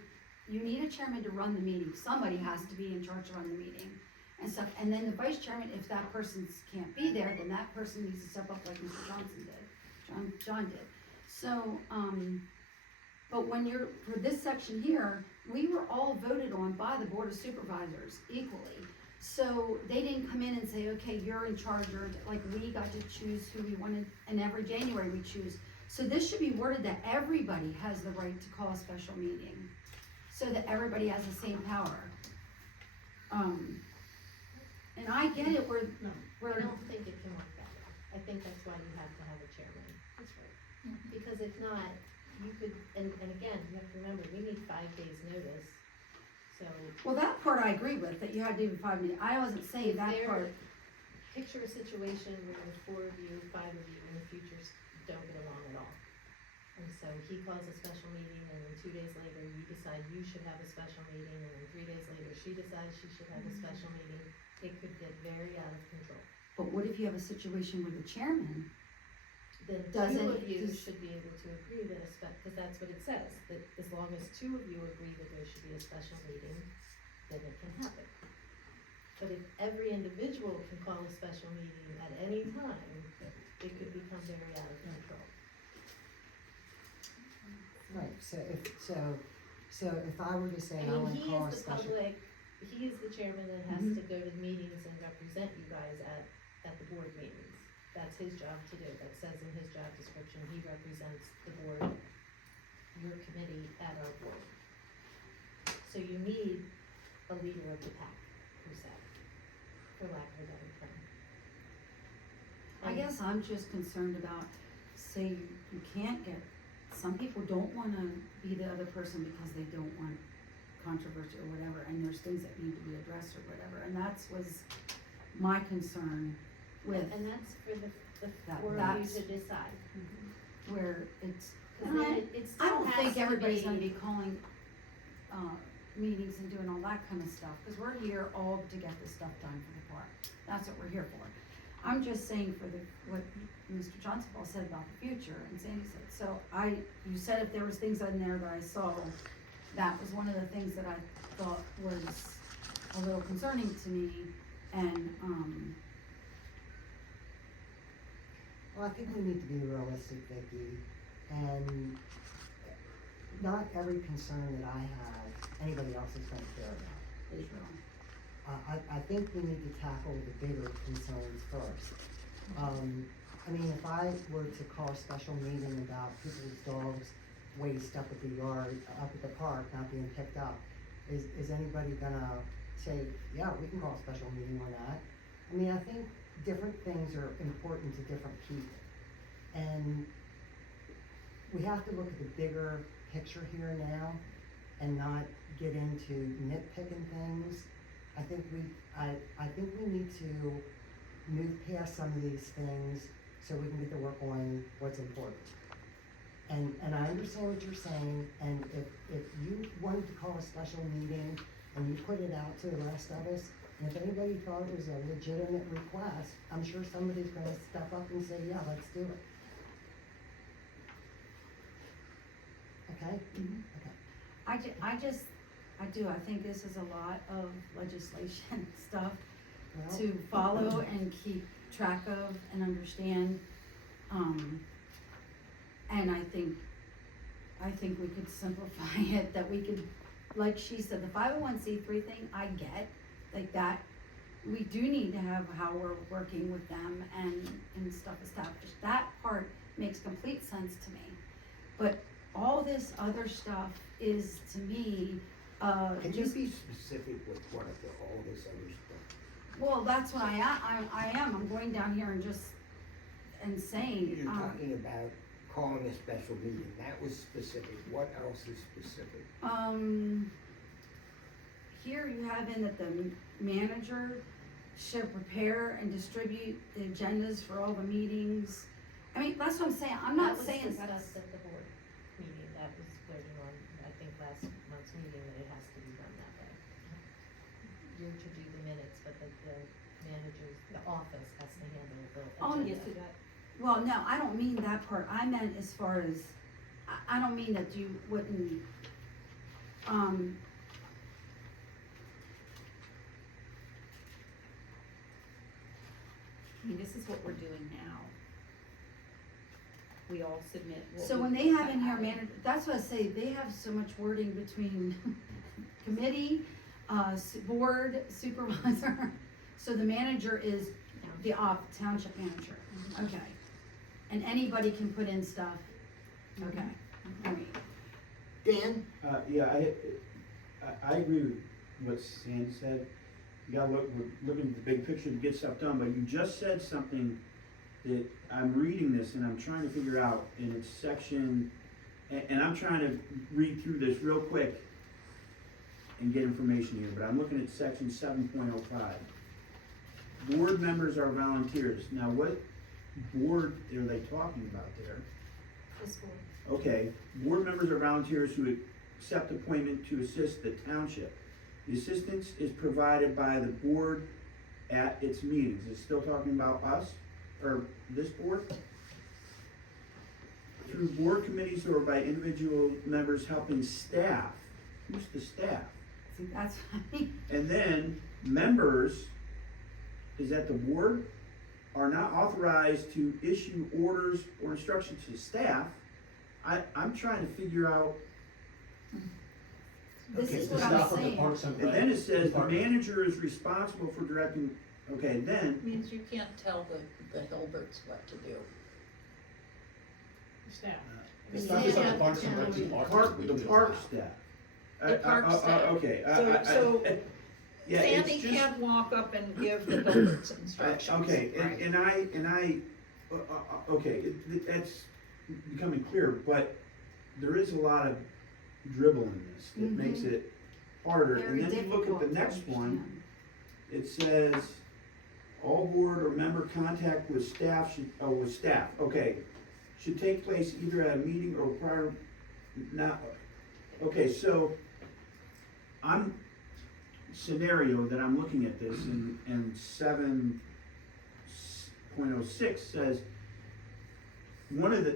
you need a chairman to run the meeting, somebody has to be in charge to run the meeting and stuff, and then the vice chairman, if that person can't be there, then that person needs to step up like Mr. Johnson did, John did. So, but when for this section here, we were all voted on by the board of supervisors equally. So they didn't come in and say, okay, you're in charge, or like we got to choose who we wanted, and every January we choose. So this should be worded that everybody has the right to call a special meeting, so that everybody has the same power. And I get it, I don't think it can work that way. I think that's why you have to have a chairman. That's right. Because if not, you could, and again, you have to remember, we need 5 days notice, so. well, that part I agree with, that you had to do 5 minutes, I wasn't saying If that there- part. Picture a situation where there's 4 of you, 5 of you, and the futures don't get along at all. And so he calls a special meeting, and then 2 days later, you decide you should have a special meeting, and then 3 days later, she decides she should have a special meeting. It could get very out of control. But what if you have a situation where the chairman, Then Doesn't- two of you does- should be able to agree that because that's what it says, that as long as two of you agree that there should be a special meeting, then it can happen. But if every individual can call a special meeting at any time, it could become very out of control. Right, so if I were to say I I mean, wanna he call a is the special. public, he is the chairman that has to go to meetings and represent you guys at the board meetings. That's his job to do, that says in his job description, he represents the board, your committee at our board. So you need a leader of the pack, per se, for lack of a better term. I guess I'm just concerned about, say, you can't get, some people don't wanna be the other person because they don't want controversy or whatever, and there's things that need to be addressed or whatever, and that's was my concern with And that's for the That- four of you that's- to decide. where it's, Cause and then I, it I still don't has think to everybody's gonna be calling, meetings and doing all that kind of stuff, cause we're here all to get this stuff done for the park. That's what we're here for. I'm just saying for what Mr. Johnson Paul said about the future, and Sandy said, so you said if there was things in there that I saw, that was one of the things that I thought was a little concerning to me, and, Well, I think we need to be realistic, Vicky, and not every concern that I have, anybody else is gonna care about. Israel. I think we need to tackle the bigger concerns first. I mean, if I were to call a special meeting about people's dogs' waste up at the yard, up at the park, not being picked up, is anybody gonna say, yeah, we can call a special meeting on that? I mean, I think different things are important to different people. And we have to look at the bigger picture here and now and not get into nitpicking things. I think we need to move past some of these things so we can get to work on what's important. And I understand what you're saying, and if you wanted to call a special meeting and you put it out to the rest of us, and if anybody thought it was a legitimate request, I'm sure somebody's gonna step up and say, yeah, let's do it. Okay? Okay. I think this is a lot of legislation stuff Well, to follow and keep track of and understand. And I think we could simplify it, that we could, like she said, the 501c3 thing, I get, like that, we do need to have how we're working with them and stuff established. That part makes complete sense to me. But all this other stuff is, to me, Can you just, be specific with what of all this other stuff? well, that's what I am, I'm going down here and saying, You're talking about calling a special meeting, that was specific, what else is specific? Here you have in that the manager should prepare and distribute the agendas for all the meetings. I mean, that's what I'm saying, I'm not saying That was that's, discussed at the board meeting, that was voted on, I think, last month's meeting, that it has to be done that way. You're to do the minutes, but the managers, the office has to handle the Oh, agenda. Yes, to that. well, no, I don't mean that part, I meant as far as, I don't mean that you wouldn't, I mean, this is what we're doing now. We all submit what so we- when they have in here manager, that's what I say, they have so much wording between committee, board, supervisor. So the manager is the township manager, okay. And anybody can put in stuff, okay, alright. Dan? Yeah, I agree with what Sandy said. You gotta look into the big picture to get stuff done, but you just said something that I'm reading this and I'm trying to figure out, and it's section, and I'm trying to read through this real quick and get information here, but I'm looking at section 7.05. Board members are volunteers. Now, what board are they talking about there? This board. Okay, board members are volunteers who accept appointment to assist the township. The assistance is provided by the board at its meetings. Is it still talking about us, or this board? Through board committees or by individual members helping staff. Who's the staff? See, that's, I mean, And then members, is that the board, are not authorized to issue orders or instructions to staff. I'm trying to figure out, this Okay, is the what I'm staff of the saying. Parks and and Rec then it says the Department. manager is responsible for directing, okay, then, Means you can't tell the Hilberts what to do. Staff. The staff is of the Parks and Rec Department. the park staff. The park staff. Okay, So yeah, Sandy it's just. can't walk up and give the Hilberts instructions. Okay, right? and I, okay, that's becoming clear, but there is a lot of dribble in this that Mhm. makes it harder. Very And then you look at the difficult to next one, understand. it says, all board or member contact with staff with staff, okay, should take place either at a meeting or prior, not, okay, so scenario that I'm looking at this and 7.06 says, one of the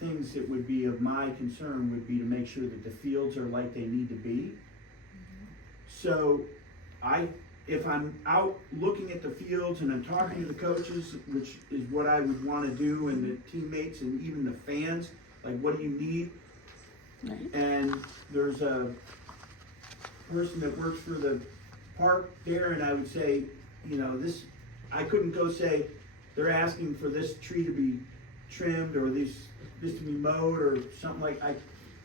things that would be of my concern would be to make sure that the fields are like they need to be. So if I'm out looking at the fields and I'm talking to the coaches, which is what I would wanna do, and the teammates and even the fans, like, what do you need? Right. And there's a person that works for the park there, and I would say, you know, this, I couldn't go say, they're asking for this tree to be trimmed, or this to be mowed, or something like,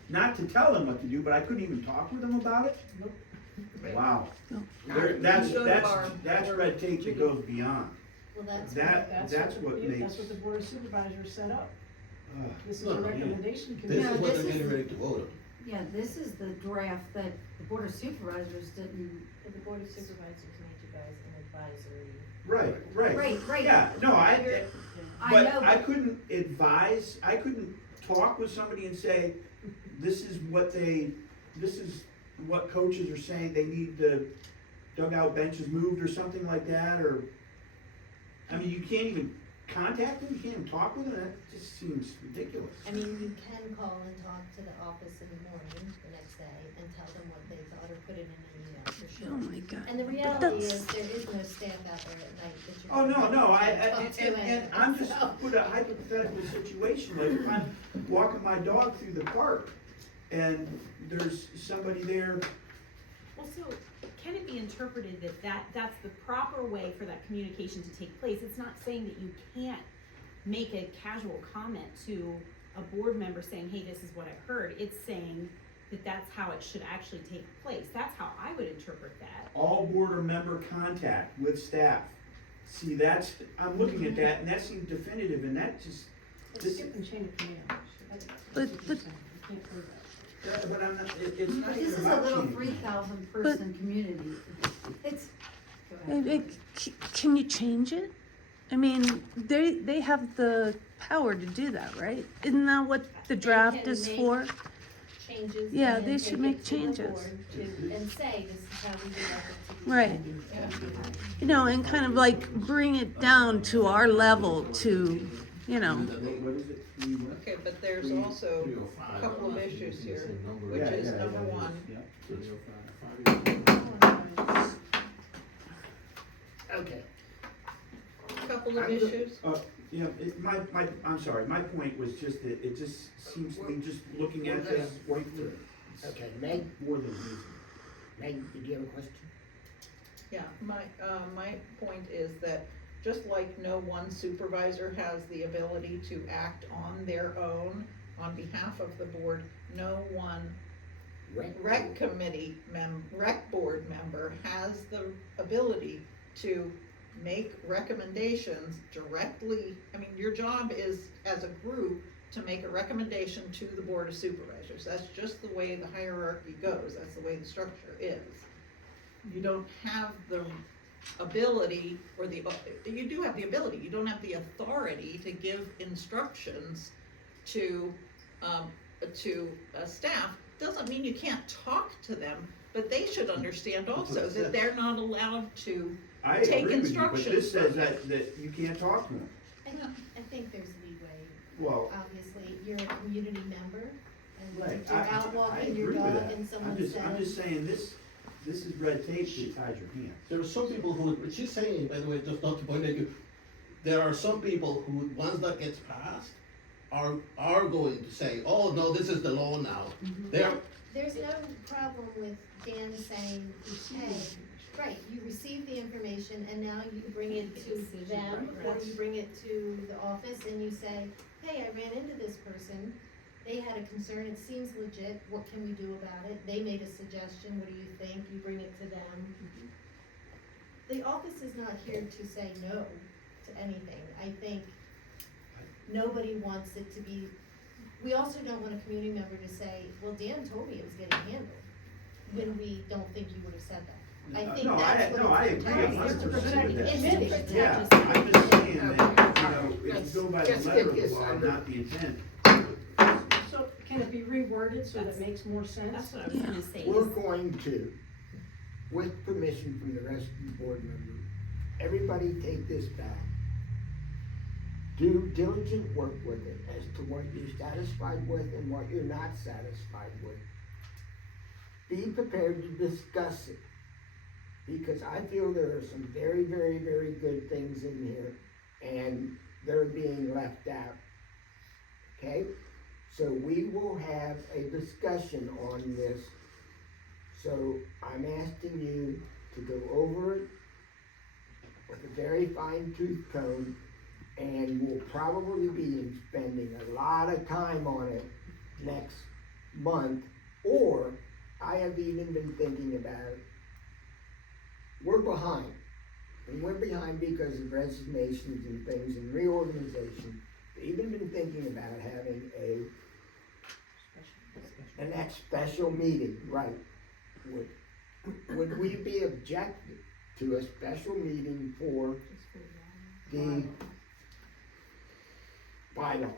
not to tell them what to do, but I couldn't even talk with them about it? Wow. No. That's You go to our that's board red tape that goes beyond. Well, that's. That's what makes. That's what the board of supervisors set up. This is No, a no, yeah. recommendation This committee. No, is what this they're is getting the- ready to vote on. Yeah, this is the draft that the board of supervisors didn't, The board of supervisors made you guys an advisory. Right. right. Yeah, no, I but know, I but couldn't advise, I couldn't talk with somebody and say, this is what coaches are saying, they need the dugout benches moved or something like that, or, I mean, you can't even contact them, you can't even talk with them, that just seems ridiculous. I mean, you can call and talk to the office in the morning, the next day, and tell them what they thought, or put it in an email for sure. Oh my God. And the reality is, there is no staff out there at night that you're. Oh, no, gonna talk to and I'm just put a hypothetical situation, like if I'm walking my dog through the park and there's somebody there, Well, so can it be interpreted that that's the proper way for that communication to take place? It's not saying that you can't make a casual comment to a board member saying, hey, this is what I heard. It's saying that that's how it should actually take place. That's how I would interpret that. all board or member contact with staff. See, I'm looking at that and that seems definitive, and that just, It's this, different chain of command. But- You can't prove that. but I'm not, it's not this even is a about little cheating. 3,000 person community. It's, go ahead. Can you change it? I mean, they have the power to do that, right? Isn't that what the draft is for? Changes. Yeah, and they then should take make it to the changes. board and say, this is how we would like it to be. Right. done. You know, and kind of like bring it down to our level to, you know. What is it? Okay, but there's also a couple of issues here, which Yeah, is yeah, number yeah, one, yeah. Okay. couple of I'm go- issues. Yeah, I'm sorry, my point was just that it just seems to me, just looking at this, point through. Okay, Meg, More than reason. Meg, did you have a question? Yeah, my point is that just like no one supervisor has the ability to act on their own, on behalf of the board, no one rec committee rec board member has the ability to make recommendations directly. I mean, your job is, as a group, to make a recommendation to the board of supervisors. That's just the way the hierarchy goes, that's the way the structure is. You don't have the ability, or you do have the ability, you don't have the authority to give instructions to to staff, doesn't mean you can't talk to them, but they should understand also that they're not allowed to. I Take agree with you, but instructions this says from that you can't talk to them. I think there's leeway. Well- Obviously, you're a community member, and Right, if you're out I walking your agree with dog that. and someone I'm just says, saying, this is red tape that ties your hands. There are some people who, she's saying, by the way, just not to point at you, there are some people who, once that gets passed, are going to say, oh, no, this is the law now. They're, there's no problem with Dan saying, hey, right, you receive the information and now you bring it to them, or you bring it to the office and you say, hey, I ran into this person, they had a concern, it seems legit, what can we do about it? They made a suggestion, what do you think? You bring it to them. The office is not here to say no to anything. I think nobody wants it to be, we also don't want a community member to say, well, Dan told me it was getting handled, when we don't think you would have said that. I think No, that's what I it's agree protecting. 100% with that. It's to protect Yeah, us. I'm just saying that, you know, if Let's you go by the just letter get of the this law, under- not the intent. So can it be reworded so that That's- it makes more sense? That's what I was gonna say. We're going to, with permission from the rest of the board members, everybody take this back. Do diligent work with it as to what you're satisfied with and what you're not satisfied with. Be prepared to discuss it, because I feel there are some very, very, very good things in here, and they're being left out. Okay? So we will have a discussion on this. So I'm asking you to go over it with a very fine tooth comb, and we'll probably be spending a lot of time on it next month, or I have even been thinking about it. We're behind, and we're behind because of resignations and things and reorganization. I've even been thinking about having the next special meeting, right? Would we be objected to a special meeting for the bylaws?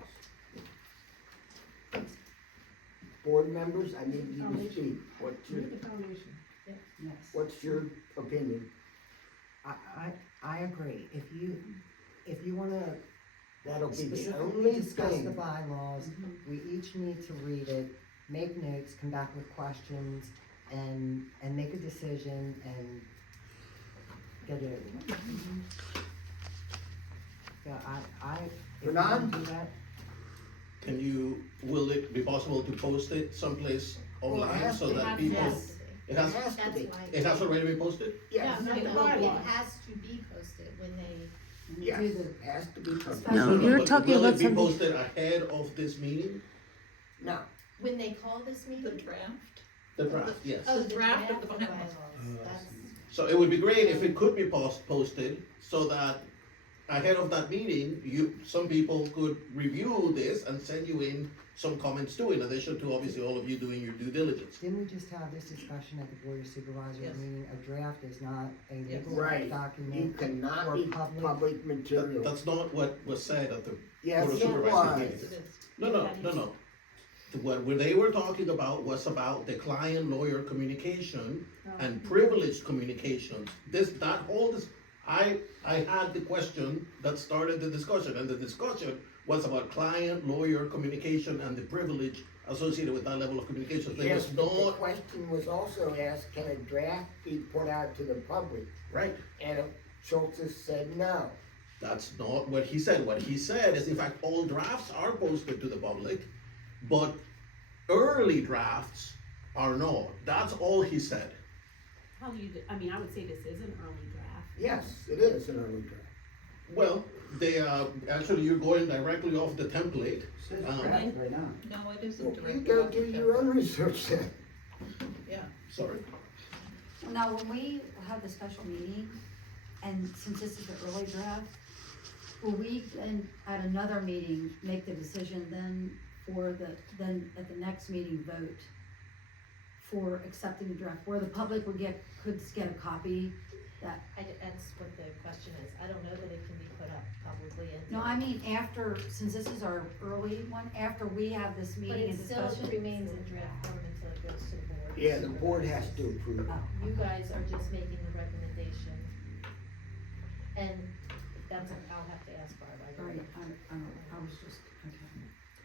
Board members, I need you to speak. Read the foundation. Yes. What's your opinion? I agree. If you wanna That'll be the specifically only discuss the thing. bylaws, we each need to read it, make notes, come back with questions, and make a decision and get it over with. Yeah, if you Bernard? wanna do that, will it be possible to post it someplace Well, it online has so to that It people, has to be. it has, to That's be. why. it has already been posted? Yes, No, the it bylaws. has to be posted when they, yes, do the- it has to be published. Special- No, you're But talking about Will something. it be posted ahead of this meeting? No, when they call this meeting. The draft. The draft, yes. Oh, The draft of the bylaws. That's, So it would be great if it could be posted, so that ahead of that meeting, some people could review this and send you in some comments too, in addition to obviously all of you doing your due diligence. didn't we just have this discussion at the Board of Supervisors Yes. meeting? A draft is not a Yes. legal right, you document. cannot or be public- public material. That's not what was said at the Yes, Board of it Supervisors was. meeting. No. What they were talking about was about the client-lawyer communication and privileged communications. I had the question that started the discussion, and the discussion was about client-lawyer communication and the privilege associated with that level of communication. There Yes, was but the not, question was also asked, can a draft be put out to the public? right, And Schultz said no. that's not what he said. What he said is, in fact, all drafts are posted to the public, but early drafts are not. That's all he said. How do you, I mean, I would say this is an early draft. Yes, it is an early draft. Well, actually, you're going directly off the template. It says Um, draft right now. No, it isn't Well, you directed go off do the your template. own research then. Yeah. Sorry. Now, when we have the special meeting, and since this is the early draft, will we then at another meeting make the decision then then at the next meeting vote for accepting the draft, where the public could get a copy That's what the question is, I don't know that it can be put up publicly and. No, I mean, after, since this is our early one, after we have this But meeting it and still discussion. remains in draft form until it goes to the board. Yeah, the board has to approve it. Oh, You guys are just making the recommendation. And that's, I'll have to ask Barb, I all right, don't know. I was just, okay,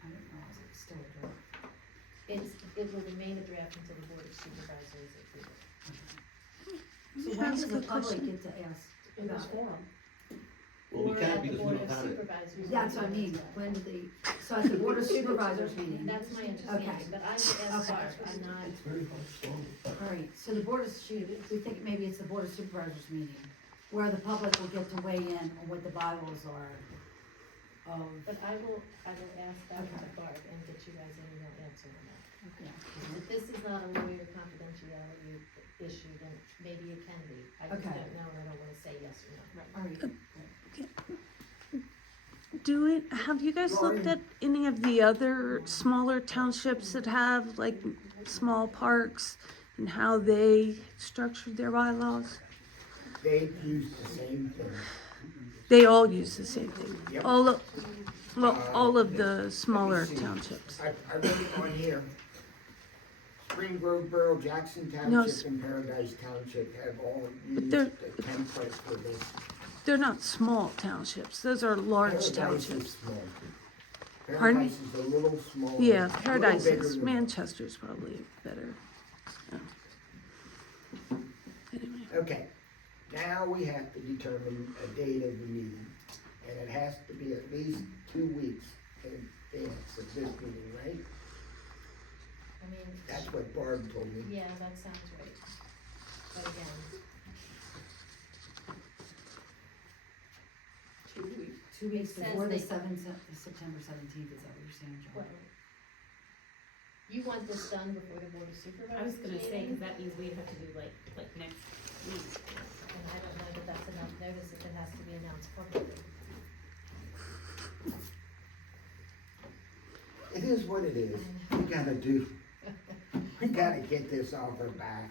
I didn't realize it was still a draft. It will remain a draft until the board of supervisors approve it. So May I when does ask the a public question? get to ask In this about it? forum. Well, we Or can't at the because we board don't of have it. supervisors. That's what I mean, when do they, so at the board of supervisors meeting? That's my understanding, but I would ask Okay. Barb, I'm not. It's very hard to swallow. All right, so the board of, we think maybe it's the board of supervisors meeting, where the public will get to weigh in on what the bylaws are of, But I will ask that to Okay. Barb and get you guys an email answer on that. yeah. If this is not a lawyer confidentiality issue, then maybe it can be. I just Okay. don't know, and I don't wanna say yes or no. All right, Have you guys looked at any of the other smaller townships that have like small parks and how they structured their bylaws? They use the same thing. They all use the same thing. Yep. All of the smaller Let me see. townships. I wrote it on here. Spring Grove Borough, Jackson No, Township, and Paradise Township have all But used they're- the template for this. They're not small townships. Those are large Paradise is townships. small. Pardon me? Paradise is a little smaller. Yeah, a little Paradise bigger is. than- Manchester's probably better. Yeah. Anyway. Okay, now we have to determine a date of the meeting, and it has to be at least 2 weeks in advance of this meeting, right? I mean, That's what Barb told me. yeah, that sounds right. But again, 2 weeks. 2 weeks It says before the they- September 17th, is that what you're saying, John? well, you want this done before the board of supervisors I was gonna say, meeting? cause that means we'd have to do like next week. And I don't know that that's enough notice if it has to be announced publicly. It is what it is. We gotta get this off our back.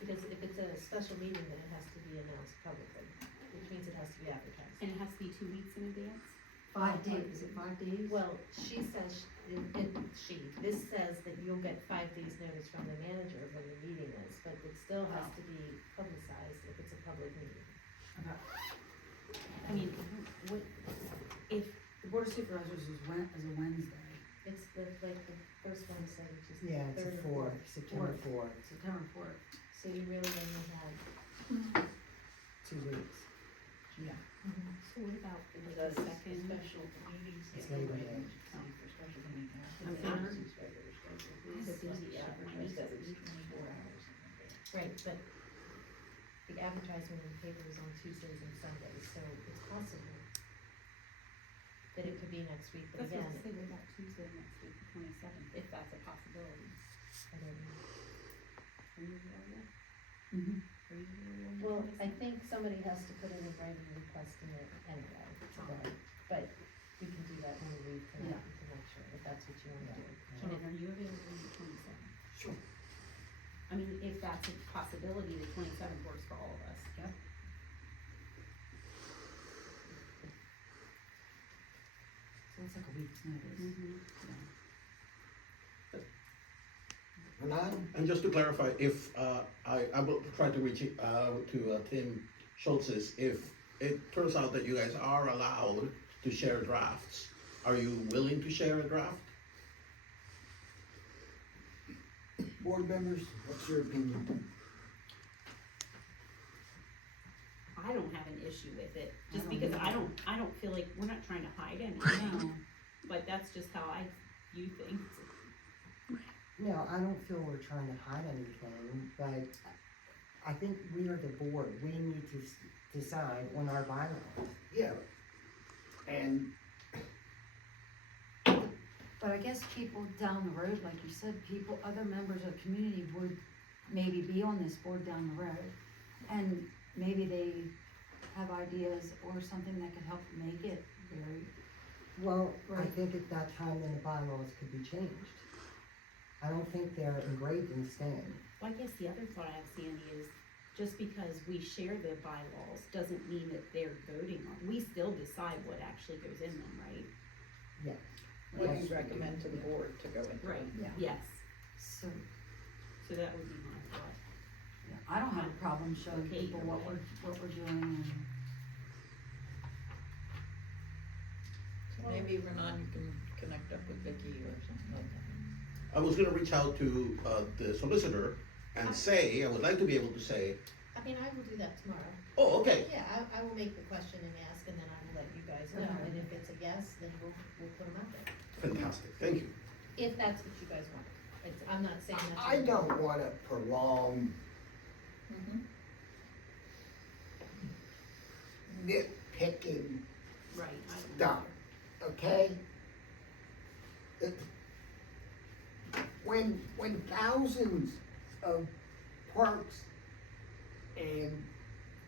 Because if it's a special meeting, then it has to be announced publicly, which means it has to be advertised. And it has to be 2 weeks in advance? 5 days, is it 5 days? Well, she says, this says that you'll get 5 days notice from the manager of when the meeting is, but it still has to be publicized if it's a public meeting. I mean, what, if, The board of supervisors is a Wednesday, It's the first Wednesday, which is the Yeah, it's third a or 4th, September 4th, September 4th. So you really only have, 2 weeks. Yeah. so what about the second? Special meetings. It's Labor Day. I'm right, but the advertisement in the paper is on Tuesdays and Sundays, so it's possible that it could be next week, but That's what I again, was saying, what about Tuesday next week, the 27th, if that's a possibility. I don't know. Are you available? Mhm. Are you available? on the Well, I 27th? think somebody has to put in a writing request in it anyway, today, but we can do that when we leave tonight, we can make sure if that's what you wanna do. Shannon, are you available on the 27th? Sure. I mean, if that's a possibility, the 27th works for all of us. Yep. So it's like a week's notice. Renan? And just to clarify, if, I will try to reach, to Tim Schultz's, if it turns out that you guys are allowed to share drafts, are you willing to share a draft? Board members, what's your opinion? I don't have an issue with it, just I don't because either. I don't feel like, we're not trying to hide anything, No. but that's just how I view things. No, I don't feel we're trying to hide anything, but I think we are the board, we need to decide on our bylaws. Yeah. And But I guess people down the road, like you said, people, other members of the community would maybe be on this board down the road. And maybe they have ideas or something that could help make it very, Well, I Right. think at that time then the bylaws could be changed. I don't think they're engraved in stone. Well, I guess the other thought I have, Sandy, is just because we share the bylaws doesn't mean that they're voting on, we still decide what actually goes in them, right? What Yes. you recommend to the board to go into. Right, Yeah. yes, So, so that would be my thought. I don't have a problem showing Okay, people what okay. we're doing and. So maybe Renan, you can connect up with Vicky or something like that. I was gonna reach out to, the solicitor and say, I would like to be able to say, I mean, I will do that tomorrow. oh, okay, Yeah, I will make the question and ask, and then I will let you guys know, Okay. and if it's a yes, then we'll put them out there. fantastic, thank you. If that's what you guys want. I'm not saying that's. I don't wanna prolong Mm-hmm. nitpicking Right, I don't know. stuff, okay? It- When thousands of parks and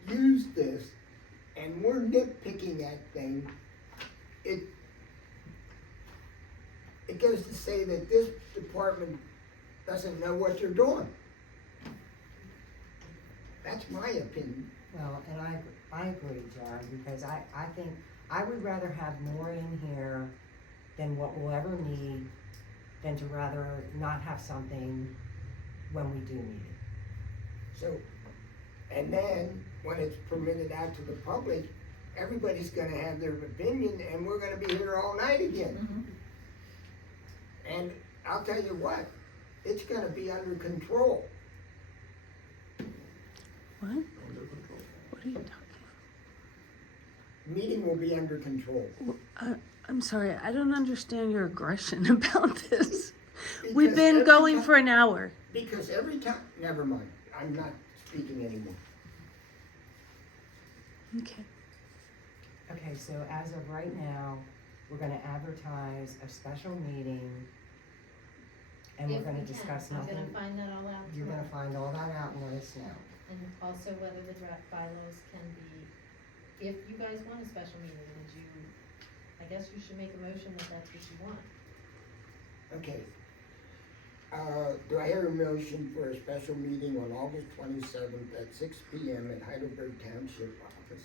use this, and we're nitpicking that thing, it goes to say that this department doesn't know what they're doing. That's my opinion. Well, and I agree, John, because I think, I would rather have more in here than what we'll ever need, than to rather not have something when we do need it. So, and then, when it's permitted out to the public, everybody's gonna have their opinion, and we're gonna be here all night again. Mm-hmm. And I'll tell you what, it's gonna be under control. What? What are you talking Meeting will be under control. about? I'm sorry, I don't understand your aggression about this. We've Because been every going time- for an hour. Because every time, never mind, I'm not speaking anymore. Okay. Okay, so as of right now, we're gonna advertise a special meeting, and we're If we gonna can. discuss I'm nothing. gonna find that all out You're tomorrow. gonna find all that out and let us know. And also whether the draft bylaws can be, if you guys want a special meeting, would you, I guess you should make a motion that that's what you want. Okay. Do I hear a motion for a special meeting on August 27th at 6 p.m. at Heidelberg Township office?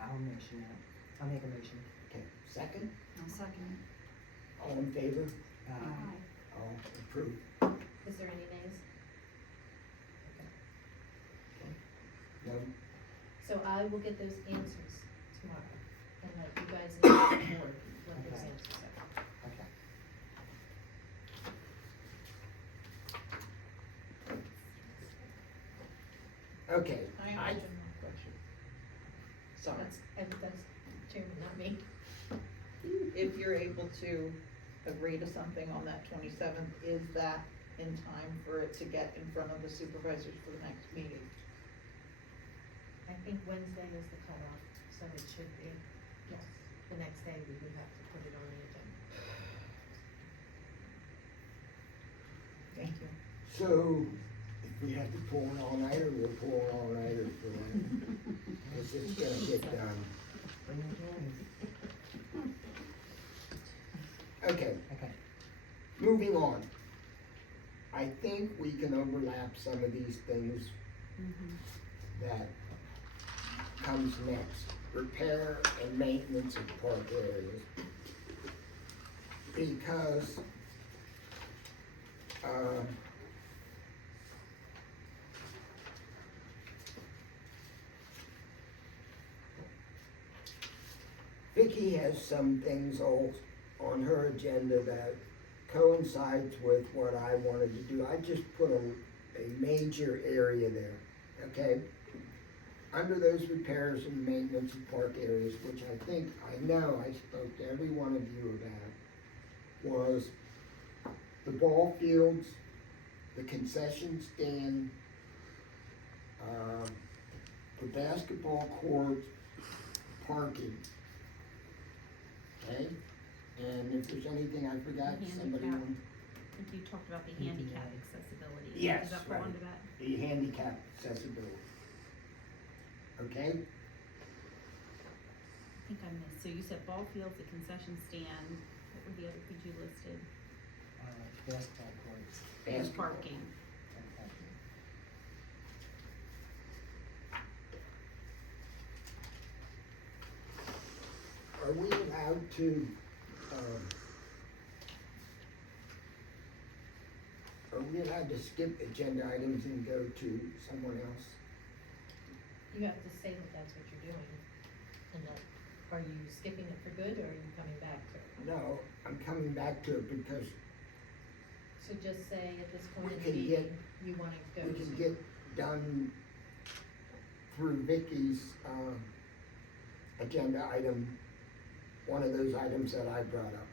I'll mention that. I'll make a motion. Okay, second? I'll second All in favor? it. All approved. Is there any nays? No? So I will get those answers tomorrow, and let you guys know the board what those Okay. answers are. Okay. Okay. I have one more question. Sorry. That's Chairman, not me. If you're able to agree to something on that 27th, is that in time for it to get in front of the supervisors for the next meeting? I think Wednesday is the cutoff, so it should be, yes, the next day we would have to put it on the agenda. Thank you. So, if we have to pull an all-nighter, we'll pull an all-nighter for that. Cause it's gonna get done. Bring your games. Okay, Okay. moving on. I think we can overlap some of these things that comes next. Repair and maintenance of park areas. Because, Vicky has some things all on her agenda that coincides with what I wanted to do. I just put a major area there, okay? Under those repairs and maintenance of park areas, which I know I spoke to every one of you about, was the ball fields, the concession stand, the basketball court, parking. Okay? And if there's anything I forgot, The somebody handicap. will. I think you talked about the handicap accessibility. Yes, Does that fall right. under that? The handicap accessibility. Okay? I think I missed, so you said ball fields, the concession stand, what were the other things you listed? basketball courts. There's parking. and parking. Are we allowed to, are we allowed to skip agenda items and go to someone else? You have to say that that's what you're doing. And that, are you skipping it for good or are you coming back to it? No, I'm coming back to it because So just say at this point We in the can meeting, get- you wanna go we to. can get done through Vicky's, agenda item, one of those items that I brought up.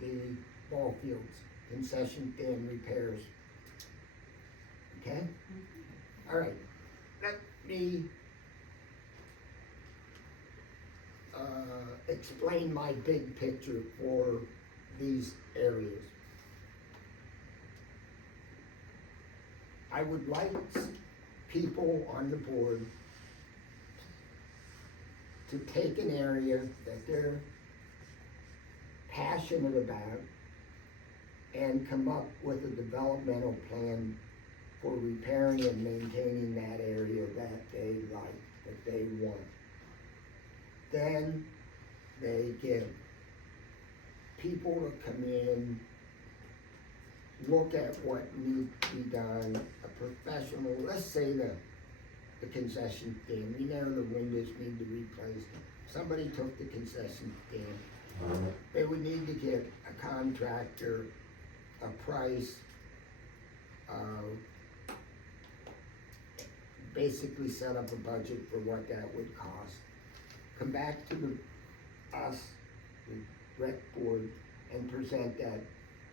The ball fields, concession stand repairs. Okay? All right, let me explain my big picture for these areas. I would like people on the board to take an area that they're passionate about and come up with a developmental plan for repairing and maintaining that area that they like, that they want. Then they get people to come in, look at what needs to be done, a professional, let's say the concession stand, we know the windows need to be replaced. Somebody took the concession stand, they would need to get a contractor, a price, basically set up a budget for what that would cost. Come back to us, the rec board, and present that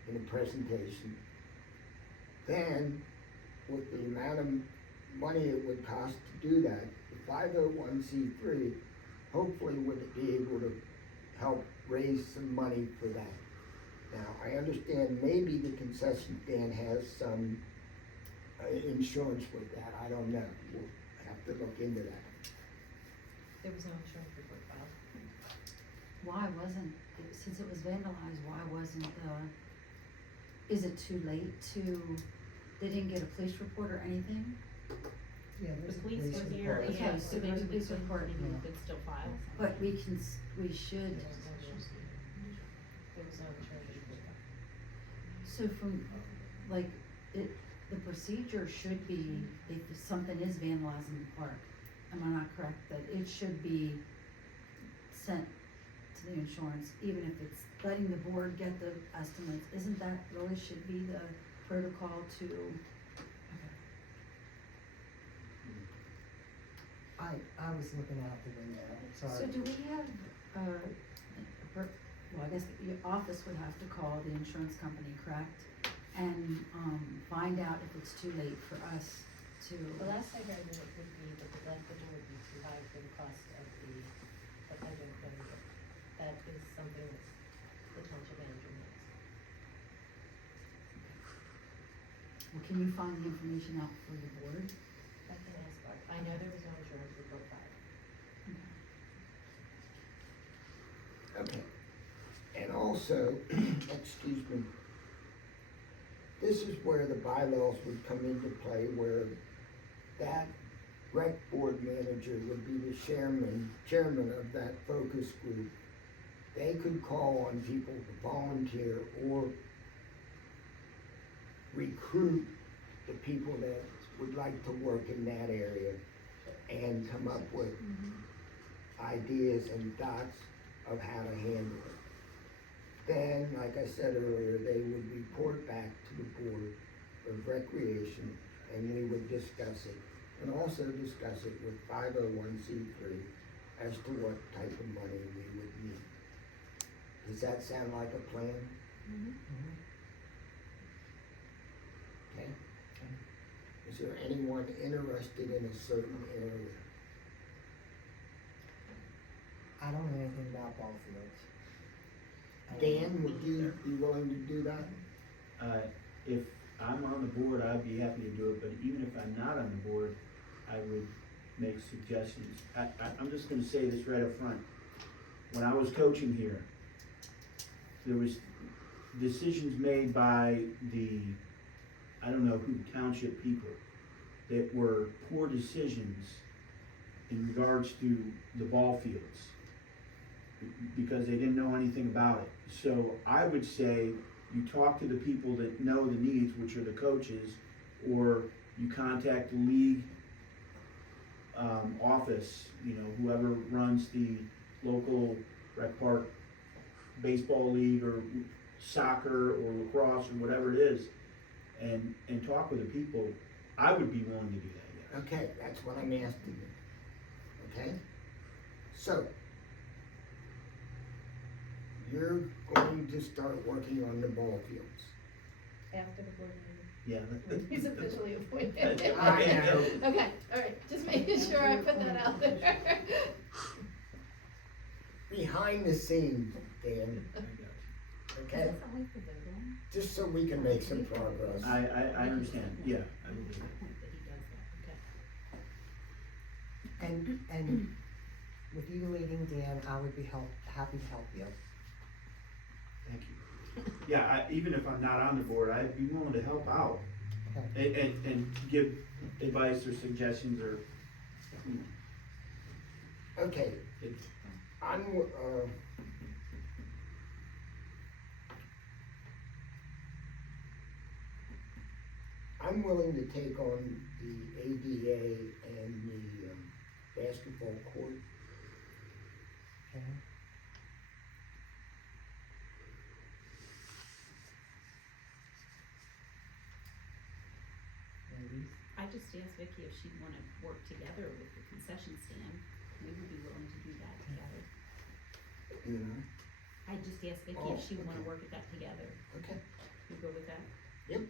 in a presentation. Then, with the amount of money it would cost to do that, the 501c3 hopefully would be able to help raise some money for that. Now, I understand maybe the concession stand has some insurance with that, I don't know, we'll have to look into that. There was no insurance report filed. Why wasn't, since it was vandalized, why wasn't is it too late to, they didn't get a police report or anything? Yeah, The there's a police police were here, report. Okay, yeah, so so there's a maybe we police could, report. maybe we could still file. But we can, we should, There was no insurance report. so from, like, the procedure should be, if something is vandalized in the park, am I not correct, that it should be sent to the insurance, even if it's letting the board get the estimates, isn't that really should be the protocol to? I was looking out the window, So sorry. do we have, well, I guess your office would have to call the insurance company, correct? And, find out if it's too late for us to. The last I heard, it would be that the deductible would be too high for the cost of the, but I don't know that. That is something that the township manager makes. Well, can you find the information out for the board? I can ask Bart. I know there was no insurance report filed. Okay, and also, excuse me, this is where the bylaws would come into play, where that rec board manager would be the chairman of that focus group. They could call on people to volunteer or recruit the people that would like to work in that area and come up with ideas and thoughts of how to handle it. Then, like I said earlier, they would report back to the Board of Recreation and we would discuss it. And also discuss it with 501c3 as to what type of money we would need. Does that sound like a plan? Mhm. Okay? Is there anyone interested in a certain area? I don't know anything about ball fields. Dan, would you be willing to do that? If I'm on the board, I'd be happy to do it, but even if I'm not on the board, I would make suggestions. I'm just gonna say this right up front. When I was coaching here, there was decisions made by the, I don't know who, township people, that were poor decisions in regards to the ball fields, because they didn't know anything about it. So I would say you talk to the people that know the needs, which are the coaches, or you contact the league office, you know, whoever runs the local rec park baseball league or soccer or lacrosse or whatever it is, and talk with the people. I would be willing to do that, yes. Okay, that's what I'm asking you. Okay? So, you're going to start working on the ball fields. After the board meeting. Yeah. He's officially appointed. I know. Okay, alright, just making sure I put that out there. Behind the scenes, Dan, okay? Just so we can make some progress. I understand, yeah. I believe it. And with you leading, Dan, I would be happy to help you. Thank you. Yeah, even if I'm not on the board, I'd be willing to help out and give advice or suggestions or, Okay, I'm, I'm willing to take on the ADA and the basketball court. Okay. Ladies, I just asked Vicky if she'd wanna work together with the concession stand. We would be willing to do that together. You know? I just asked Vicky Oh, if she would wanna okay. work at that together. Okay. You go with that? Yep.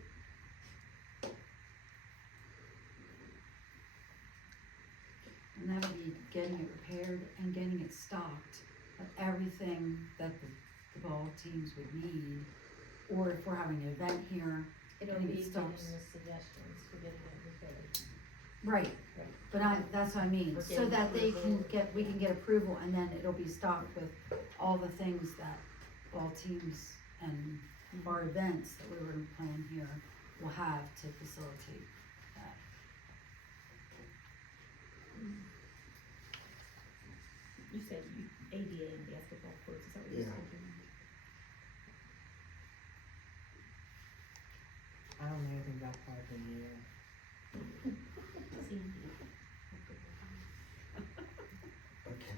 And that'll be getting it repaired and getting it stocked of everything that the ball teams would need. Or if we're having an event here, It'll getting be it getting stocked. the suggestions for getting it repaired. Right, but that's what I mean, We're so getting that they can approval. we can get approval and then it'll be stocked with all the things that ball teams and our events that we were gonna plan here will have to facilitate that. You said you, ADA and basketball courts, is that what you're Yeah. thinking? I don't know anything about parking either. Okay.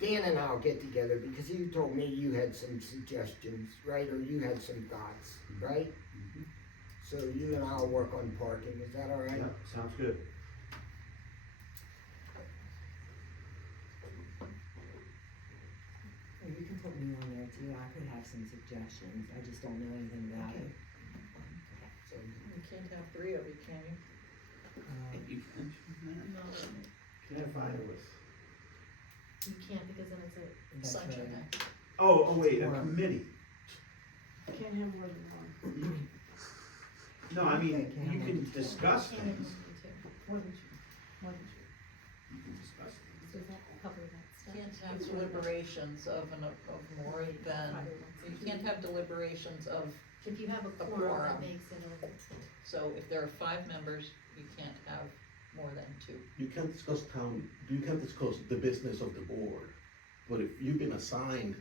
Dan and I'll get together because you told me you had some suggestions, right? Or you had some thoughts, right? Mhm. So you and I'll work on parking, is that all right? Yeah, sounds good. Well, you can put me on there too, I could have some suggestions, I just don't know anything about it. So, You can't have three of you, can you? You can have 5 of us. You can't because then it's a That's Sunshine right. Act. Oh, wait, a Forum. committee. Can't have more than one. No, I mean, Okay, you can't can have discuss Can't even things. do two. More than two. More than two. You can discuss things. So does that cover that stuff? Can't have deliberations of more than, you can't have deliberations of, If you have a A quorum, quorum. that makes it over. so if there are 5 members, you can't have more than 2. You can't discuss the business of the board, but if you've been assigned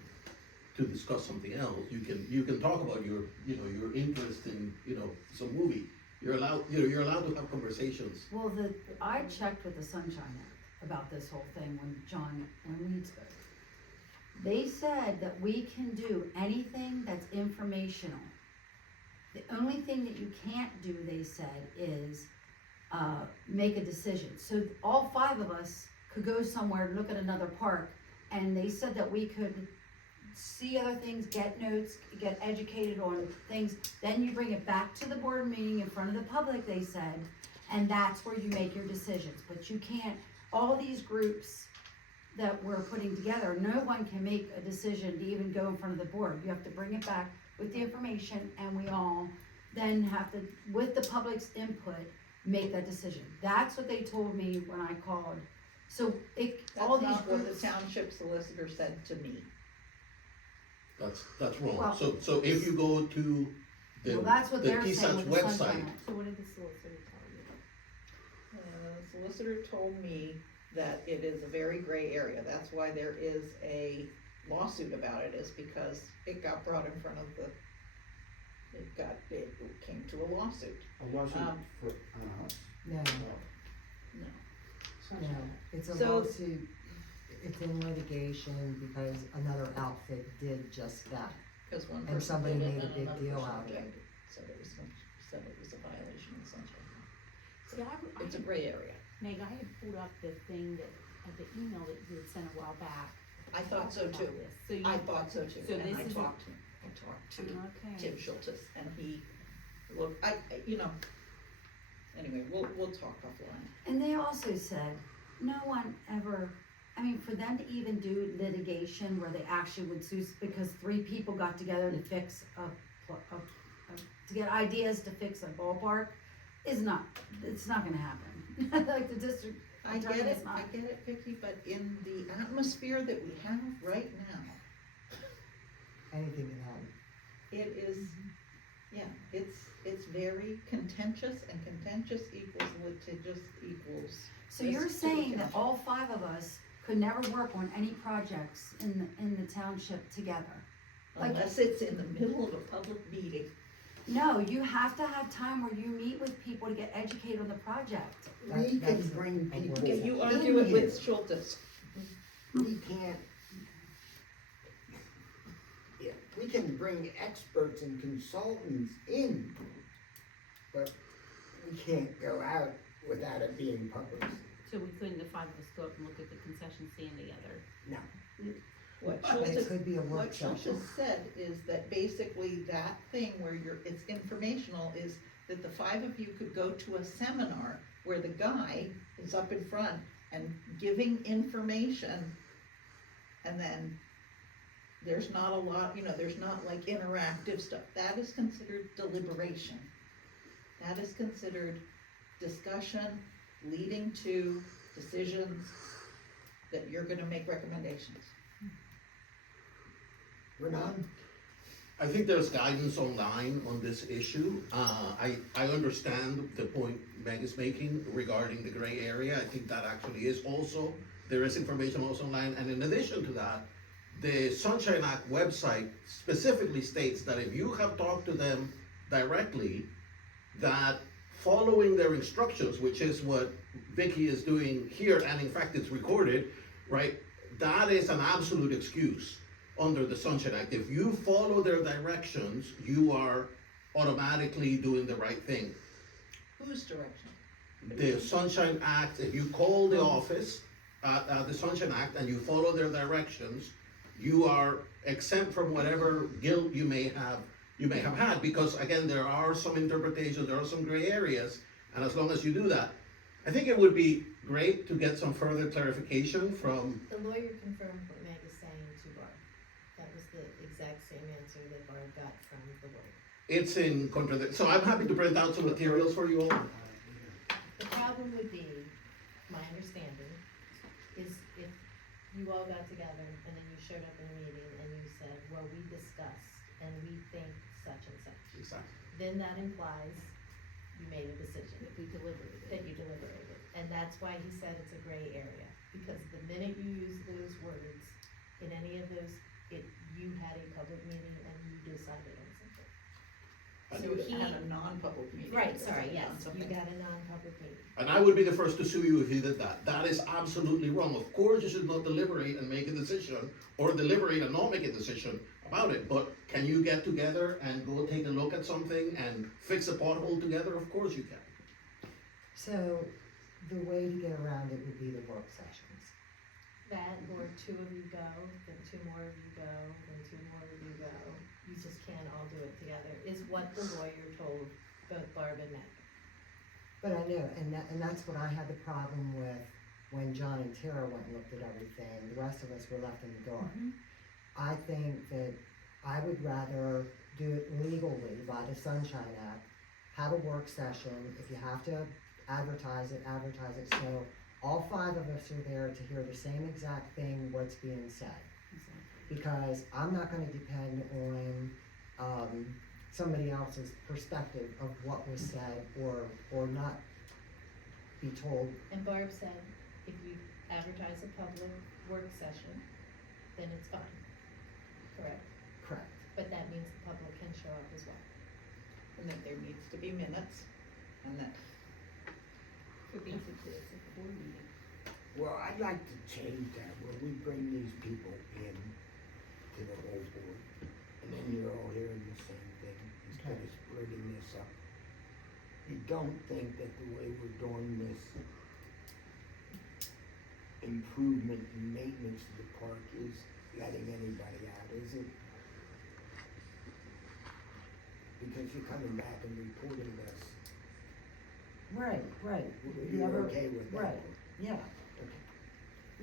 to discuss something else, you can talk about your interest in, some movie. You're allowed to have conversations. Well, I checked with the Sunshine Act about this whole thing when we spoke. They said that we can do anything that's informational. The only thing that you can't do, they said, is, make a decision. So all 5 of us could go somewhere, look at another park, and they said that we could see other things, get notes, get educated on things, then you bring it back to the board meeting in front of the public, they said, and that's where you make your decisions, but you can't, all these groups that we're putting together, no one can make a decision to even go in front of the board, you have to bring it back with the information, and we all then have to, with the public's input, make that decision. That's what they told me when I called, so all That's these not what the groups. township solicitor said to me. That's wrong. Well- So if you go to the, Well, that's what the they're saying TSAT's with the Sunshine website, Act. So what did the solicitor tell you? The solicitor told me that it is a very gray area, that's why there is a lawsuit about it, is because it got brought in front of the, it came to a lawsuit. A lawsuit Um, for, No, No, no, it's a So- lawsuit, it's in litigation because another outfit did just that. cause one And person somebody did it made a and big another deal person out of it. objected, said it was a violation of the Sunshine Law. See, I It's a had, gray area. Meg, I had pulled up the thing that, the email that you had sent a while back. I thought so about too. this. So you, I thought so too, So and this I is a- talked to Tim okay, Schultes, and he, look, you know, anyway, we'll talk offline. And they also said, no one ever, I mean, for them to even do litigation where they actually would sue, because 3 people got together to fix to get ideas to fix a ballpark, it's not gonna happen. Like the district I attorney get is it, not. I get it, Vicky, but in the atmosphere that we have right now, Anything can happen. it is, yeah, it's very contentious, and contentious equals litigious equals. So you're risk to the saying that township. all 5 of us could never work on any projects in the township together? like- Unless it's in the middle of a public meeting. No, you have to have time where you meet with people to get educated on the project. We can That's bring a people. work Can you in argue it here. with Schultes? We can't. Yeah, we can bring experts and consultants in, but we can't go out without it being published. so we couldn't, the 5 of us go up and look at the concession stand together. No. What But it Schultes, could be a work what session. Schultes said is that basically that thing where it's informational is that the 5 of you could go to a seminar where the guy is up in front and giving information, and then there's not a lot, there's not like interactive stuff. That is considered deliberation. That is considered discussion leading to decisions that you're gonna make recommendations. We're not. I think there's guidance online on this issue. I understand the point Meg is making regarding the gray area. I think that actually is also, there is information also online. And in addition to that, the Sunshine Act website specifically states that if you have talked to them directly, that following their instructions, which is what Vicky is doing here, and in fact it's recorded, right? That is an absolute excuse under the Sunshine Act. If you follow their directions, you are automatically doing the right thing. Whose direction? The Sunshine Act, if you call the office, the Sunshine Act, and you follow their directions, you are exempt from whatever guilt you may have had, because again, there are some interpretations, there are some gray areas, and as long as you do that, I think it would be great to get some further clarification from, The lawyer confirmed what Meg is saying to Barb. That was the exact same answer that Barb got from the lawyer. it's in contradiction, so I'm happy to print out some materials for you all. The problem would be, my understanding, is if you all got together and then you showed up in a meeting and you said, well, we discussed and we think such and such. Exactly. Then that implies you made a decision. That we deliberated. That you deliberated. And that's why he said it's a gray area. Because the minute you use those words in any of those, you had a public meeting and you decided on something. So You had a non-public meeting. Right, You sorry, decided yes, on you something. got a non-public meeting. And I would be the first to sue you if you did that. That is absolutely wrong. Of course, you should not deliberate and make a decision, or deliberate and not make a decision about it. But can you get together and go take a look at something and fix a pothole together? Of course you can. So the way to get around it would be the work sessions. That, or 2 of you go, then 2 more of you go, then 2 more of you go. You just can't all do it together, is what the lawyer told both Barb and Meg. But I know, and that's what I had the problem with when John and Tara went and looked at everything. The rest of us were left in the dark. I think that I would rather do it legally by the Sunshine Act, have a work session. If you have to advertise it, so all 5 of us are there to hear the same exact thing, what's being said. Exactly. because I'm not gonna depend on, somebody else's perspective of what was said or not be told. And Barb said, if you advertise a public work session, then it's fine, correct? Correct. But that means the public can show up as well. And that there needs to be minutes, and that, So basically, it's a board meeting. Well, I'd like to change that, where we bring these people in to the whole board, and then you're all hearing the same thing, instead of splitting this up. You don't think that the way we're doing this improvement and maintenance of the park is letting anybody out, is it? Because you're coming back and reporting this. Right. You're Never- okay with that? Right, yeah. Okay.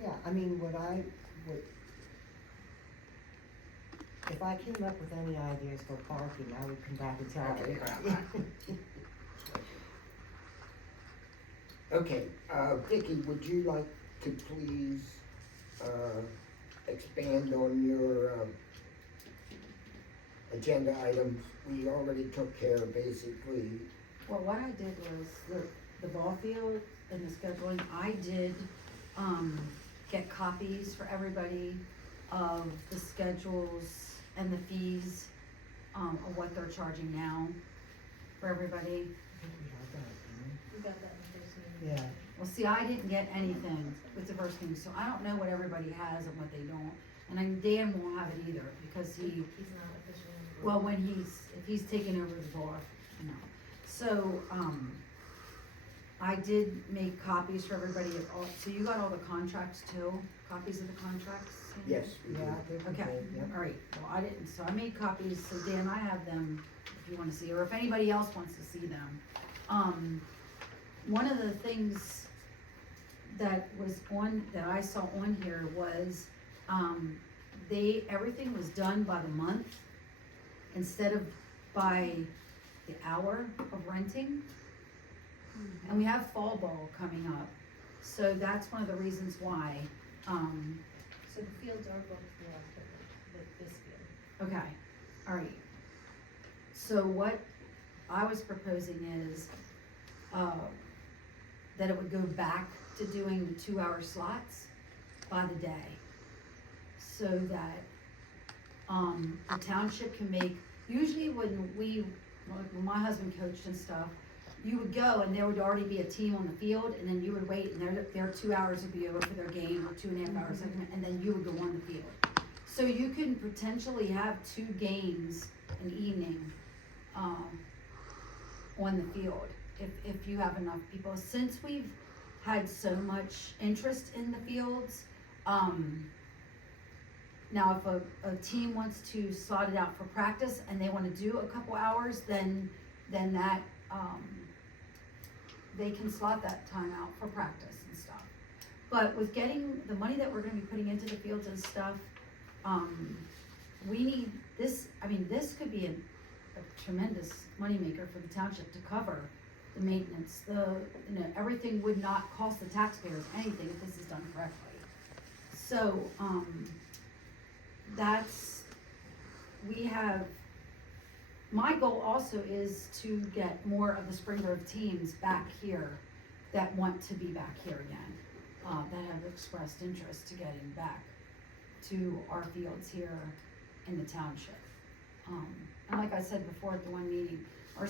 Yeah, I mean, if I came up with any ideas for parking, I would come back and tell Okay. everybody. Okay, Vicky, would you like to please, expand on your, agenda items? We already took care of basically, Well, what I did was the ball field and the scheduling, I did, get copies for everybody of the schedules and the fees, of what they're charging now for everybody. I think we had that, didn't We got that in the first we? meeting. Yeah, Well, see, I didn't get anything with the first thing, so I don't know what everybody has and what they don't. And I Dan won't have it either, because He's not officially. on the well, board. if he's taking over the bar, you know. So, I did make copies for everybody of all, so you got all the contracts too, copies of the contracts? Sandy? yes, we yeah, do. I think we Okay, did, yep. alright, well, I didn't, so I made copies, so Dan, I have them if you wanna see, or if anybody else wants to see them. One of the things that I saw on here was, everything was done by the month instead of by the hour of renting. And we have fall ball coming up, so that's one of the reasons why, So the fields are booked for October, this field. okay, alright. So what I was proposing is, that it would go back to doing the 2-hour slots by the day. So that, the township can make, usually when my husband coached and stuff, you would go and there would already be a team on the field, and then you would wait, and their 2 hours would be over for their game, or 2.5 hours, and then you would go on the field. So you can potentially have 2 games an evening, on the field, if you have enough people. Since we've had so much interest in the fields, now if a team wants to slot it out for practice and they wanna do a couple hours, then that, they can slot that time out for practice and stuff. But with getting the money that we're gonna be putting into the fields and stuff, we need this, this could be a tremendous moneymaker for the township to cover the maintenance, everything would not cost the taxpayers anything if this is done correctly. So, my goal also is to get more of the Spring Grove teams back here that want to be back here again, that have expressed interest to getting back to our fields here in the township. And like I said before at the one meeting, our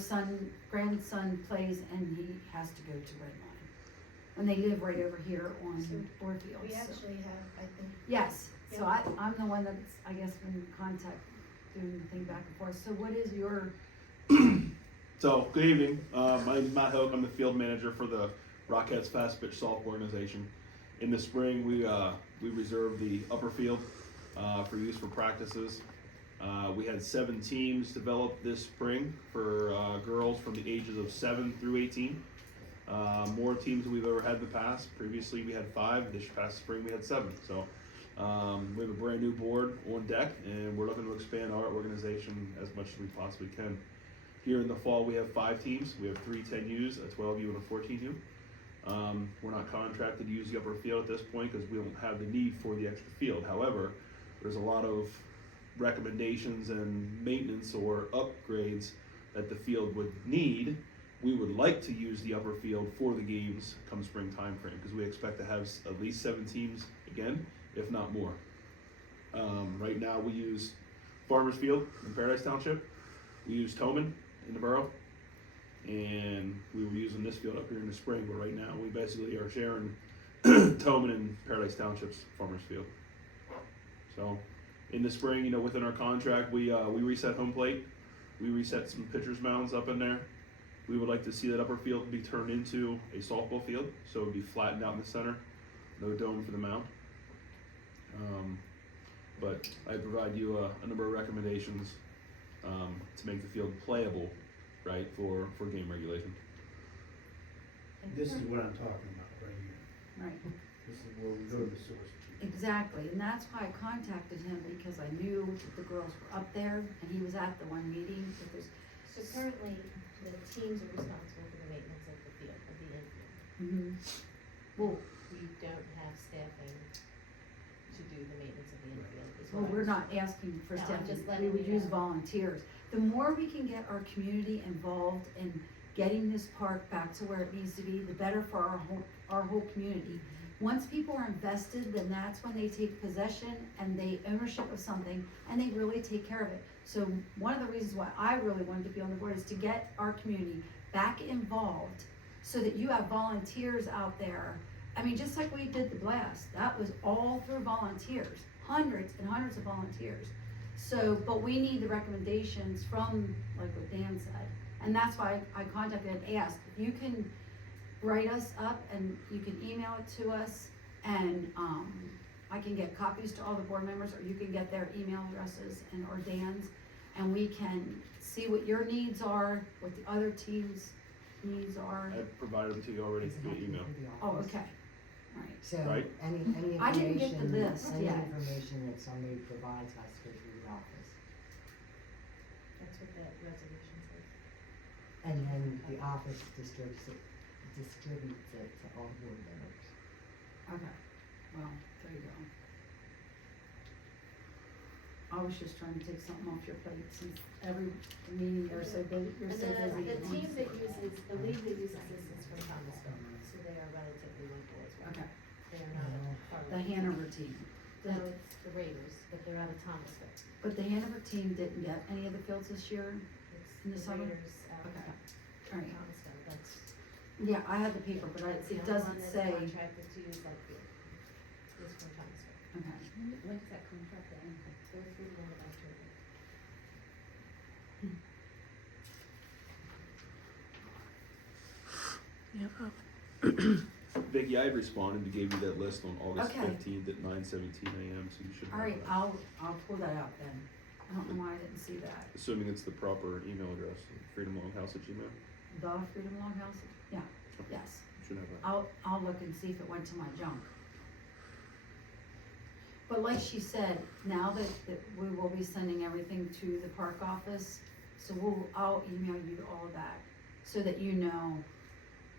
grandson plays and he has to go to Red Line. And they live right over here on Orfield. We so- actually have, I think, Yes, so I'm the one that's, I guess, been in contact, doing the thing back and forth. So what is your, So, good evening. My name's Matt Hoke. I'm the field manager for the Rockettes Fast Pitch Softball Organization. In the spring, we reserved the upper field for use for practices. We had 7 teams developed this spring for girls from the ages of 7 through 18. More teams than we've ever had in the past. Previously, we had 5. This past spring, we had 7. So, we have a brand new board on deck, and we're looking to expand our organization as much as we possibly can. Here in the fall, we have 5 teams. We have 3 10Us, a 12U, and a 14U. We're not contracted to use the upper field at this point because we don't have the need for the extra field. However, there's a lot of recommendations and maintenance or upgrades that the field would need. We would like to use the upper field for the games come spring time frame, because we expect to have at least 7 teams again, if not more. Right now we use Farmers Field in Paradise Township, we use Toman in the borough, and we were using this field up here in the spring, but right now we basically are sharing Toman and Paradise Township's Farmers Field. So in the spring, within our contract, we reset home plate, we reset some pitcher's mounds up in there. We would like to see that upper field be turned into a softball field, so it would be flattened out in the center, no dome for the mound. But I provide you a number of recommendations to make the field playable, right, for game regulation. This is what I'm talking about right here. Right. This is where we go to the source. Exactly, and that's why I contacted him, because I knew that the girls were up there, and he was at the one meeting, but there's, So currently, the teams are responsible for the maintenance of the field, of the infield. well, We don't have staffing to do the maintenance of the infield, is well, what we're I'm- not asking for No, I'm staff, just we letting would you use know. volunteers. The more we can get our community involved in getting this park back to where it needs to be, the better for our whole community. Once people are invested, then that's when they take possession and they ownership of something, and they really take care of it. So one of the reasons why I really wanted to be on the board is to get our community back involved, so that you have volunteers out there. I mean, just like we did the blast, that was all through volunteers, hundreds and hundreds of volunteers. So, but we need the recommendations from, like what Dan said, and that's why I contacted and asked, if you can write us up and you can email it to us, and, I can get copies to all the board members, or you can get their email addresses or Dan's, and we can see what your needs are, what the other teams' needs are. I provided them to you already Doesn't via have to be email. for the Oh, office. okay, right. So, Right. any I didn't get the information, list any yet. information that somebody provides has to go through the office. That's what that resolution says. And then the office distributes it to all board members. Okay, well, there you go. I was just trying to take something off your plate, since every meeting you're so busy, you're And so the busy. team that uses, the league that uses this is from Thomasville, so they are relatively local as well. Okay, They are not far. the away. Hanover team. No, it's the Raiders, but they're out of Thomasville. But the Hanover team didn't get any of the fields this year? It's In the summer? Raiders out of Okay. Alright, Thomasville, that's. yeah, I had the paper, but that's the it only doesn't one that's say, contracted to use that field. Is from Thomasville. okay. When's that contract end? Go through the end of October. Vicky, I responded to give you that list on August Okay. 15th at 9:17 a.m., so you should have Alright, that. I'll pull that out then. I don't know why I didn't see that. Assuming it's the proper email address, freedomlonghouse@gmail. The Freedom Longhouse, yeah, yes. You should have that. I'll look and see if it went to my junk. But like she said, now that we will be sending everything to the park office, so I'll email you all of that, so that you know,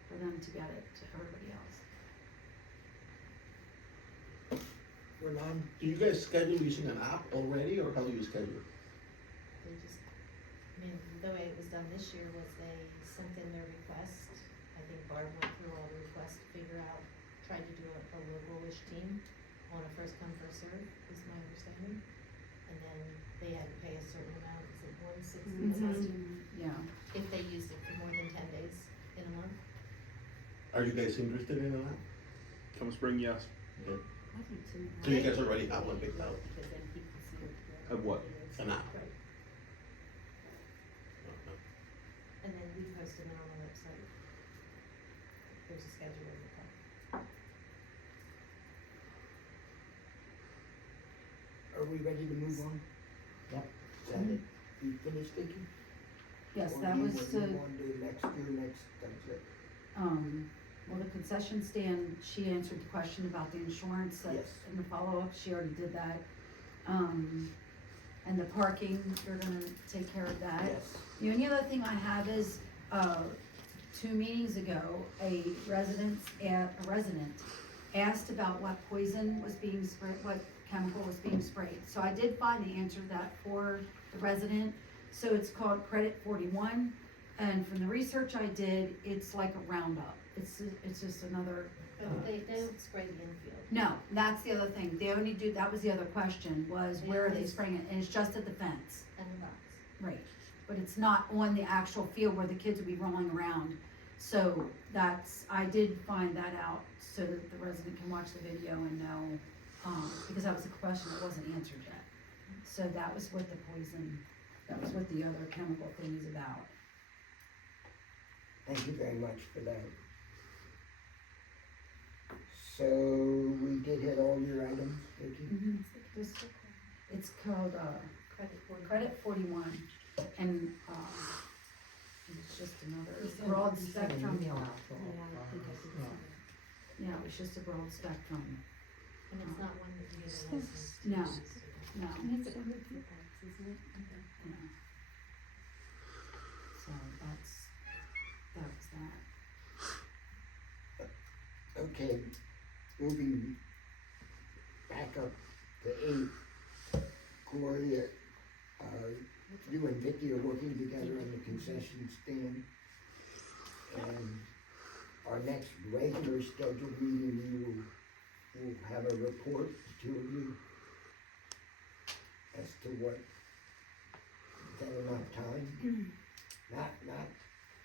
for them to get it to everybody else. Do you guys schedule using an app already, or how do you schedule? They just, I mean, the way it was done this year was they sent in their request. I think Barb went through all the requests to figure out, tried to do a local-ish team on a first come, first serve, is my understanding. And then they had to pay a certain amount, is it $160? Yeah, If they used it for more than 10 days in a month. Are you guys interested in an app? Come spring, yes. Okay. I think too. So you guys already have one picked out? Because then he can see what the. Have what? An app. Right. And then we posted it on the website. There's a schedule in the park. Are we ready to move on? Yep. Is that it? You finished, Vicky? Yes, Or that do you was want- the. you want to do next year, that's it? Well, the concession stand, she answered the question about the insurance, that Yes. in the follow-up, she already did that. And the parking, you're gonna take care of that. Yes. The only other thing I have is, 2 meetings ago, a resident asked about what poison was being sprayed, what chemical was being sprayed. So I did find the answer to that for the resident. So it's called Credit 41, and from the research I did, it's like a Roundup. It's just another. But they don't spray the infield. No, that's the other thing. They only do, that was the other question, was where are they spraying it? And it's just at the fence. And the rocks. Right. But it's not on the actual field where the kids would be rolling around. So I did find that out so that the resident can watch the video and know, because that was a question that wasn't answered yet. So that was what the poison, that was what the other chemical thing is about. Thank you very much for that. So we did hit all your items, Vicki? It's called, Credit 41, and, it's just another broad spectrum. Email out to all, Yeah, it's just a broad spectrum. And it's not one that you get a license. No, no. And it's approved for parks, isn't it? Okay. Yeah. So that was that. Okay, moving back up to 8, Gloria, you and Vicki are working together on the concession stand. And our next regular scheduled meeting, we'll have a report, the two of you, as to what, is that enough time? Not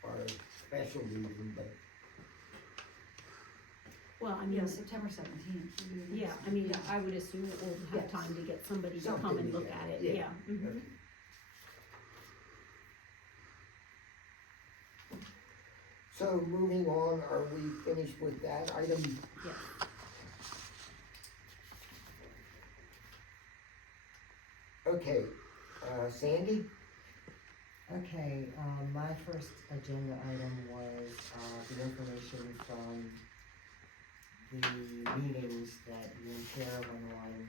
our special meeting, but Well, I mean, Yeah, September 17th. yeah, I mean, Yeah. I would assume that we'll have Yes. time to get somebody to Something come and look together, at it, yeah. yeah. Mhm. Okay. So moving on, are we finished with that item? Yeah. Okay, Sandy? Okay, my first agenda item was, the information from the meetings that you and Chair went on,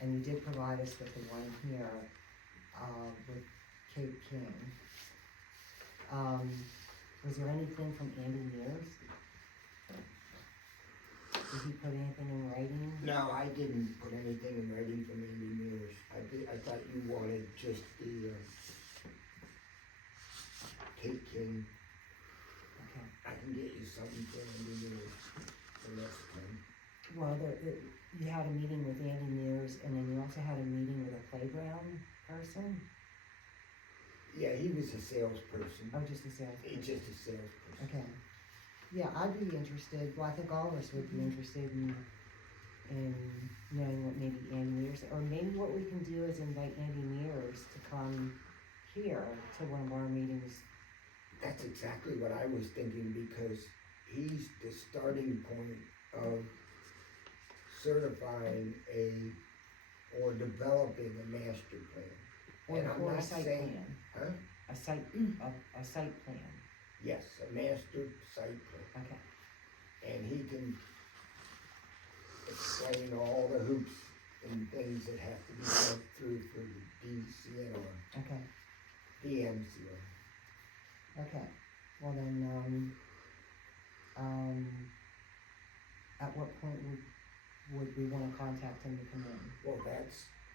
and you did provide us with the one here, with Cape King. Was there anything from Andy Mears? Did he put anything in writing? No, I didn't put anything in writing from Andy Mears. I thought you wanted just the, Cape King. Okay. I can get you something for Andy Mears for next time. Well, you had a meeting with Andy Mears, and then you also had a meeting with a playground person? Yeah, he was a salesperson. Oh, just a salesperson? He's just a salesperson. Okay. Yeah, I'd be interested, well, I think all of us would be interested in knowing what maybe Andy Mears, or maybe what we can do is invite Andy Mears to come here to one of our meetings. That's exactly what I was thinking, because he's the starting point of certifying or developing a master plan. And I'm Or a not site saying, plan. huh? A site plan, Yes, a master site plan. okay. And he can explain all the hoops and things that have to be gone through for the DCNR, Okay, DMCR. okay. Well then, at what point would we wanna contact him to come in? Well,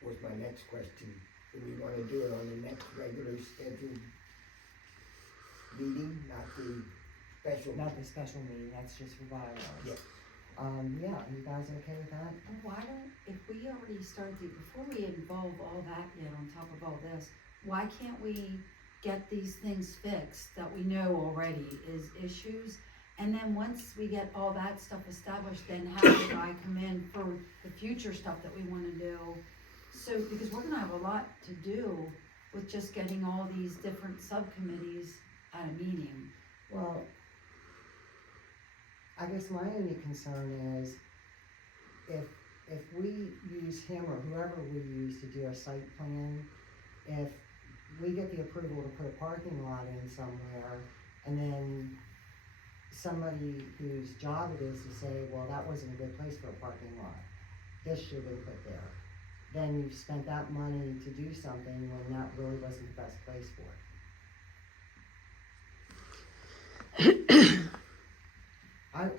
was my next question. Do we wanna do it on the next regular scheduled meeting, not the special? Not the special meeting, that's just for bylaws. Yeah. Yeah, you guys okay with that? Why don't, if we already started, before we involve all that yet on top of all this, why can't we get these things fixed that we know already is issues? And then once we get all that stuff established, then have the guy come in for the future stuff that we wanna do. So, because we're gonna have a lot to do with just getting all these different subcommittees at a meeting. Well, I guess my only concern is if we use him or whoever we use to do a site plan, if we get the approval to put a parking lot in somewhere, and then somebody whose job it is to say, well, that wasn't a good place for a parking lot, this should have been put there. Then you've spent that money to do something when that really wasn't the best place for it.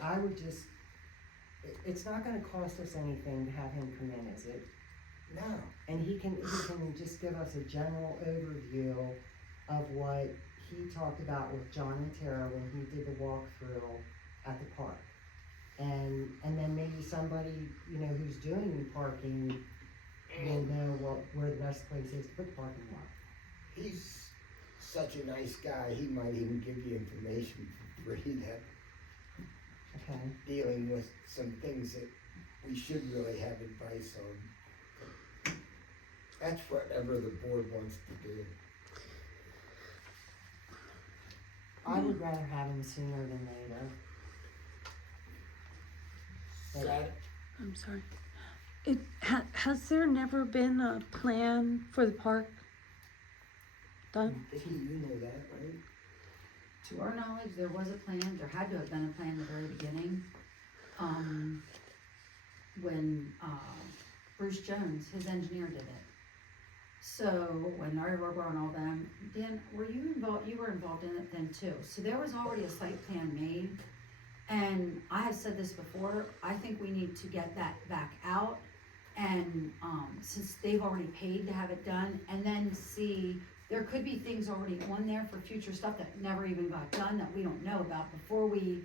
I would just, It's not gonna cost us anything to have him come in, is it? No, And he can just give us a general overview of what he talked about with John and Tara when he did the walkthrough at the park. And then maybe somebody, you know, who's doing parking will know where the best place is to put the parking lot. he's such a nice guy, he might even give you information for free that Okay, dealing with some things that we should really have advice on. That's whatever the board wants to do. I would rather have him sooner than later. Sat- I'm sorry. Has there never been a plan for the park done? Vicky, you know that, right? To our knowledge, there was a plan, there had to have been a plan in the very beginning. When, Bruce Jones, his engineer, did it. So, when Larry Rober and all them, Dan, were you involved, you were involved in it then too. So there was already a site plan made. And I have said this before, I think we need to get that back out. And, since they've already paid to have it done, and then see, there could be things already on there for future stuff that never even got done that we don't know about before we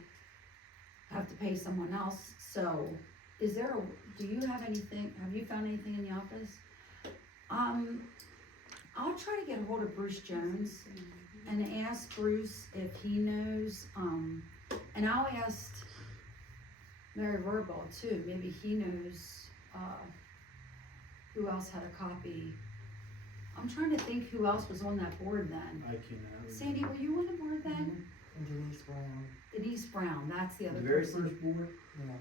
have to pay someone else. So, do you have anything, have you found anything in the office? I'll try to get a hold of Bruce Jones and ask Bruce if he knows, and I'll ask Mary Verbal too, maybe he knows, who else had a copy. I'm trying to think who else was on that board then. I cannot. Sandy, were you on the board then? and Denise Brown, Denise Brown, that's the The other very person. first board, yeah.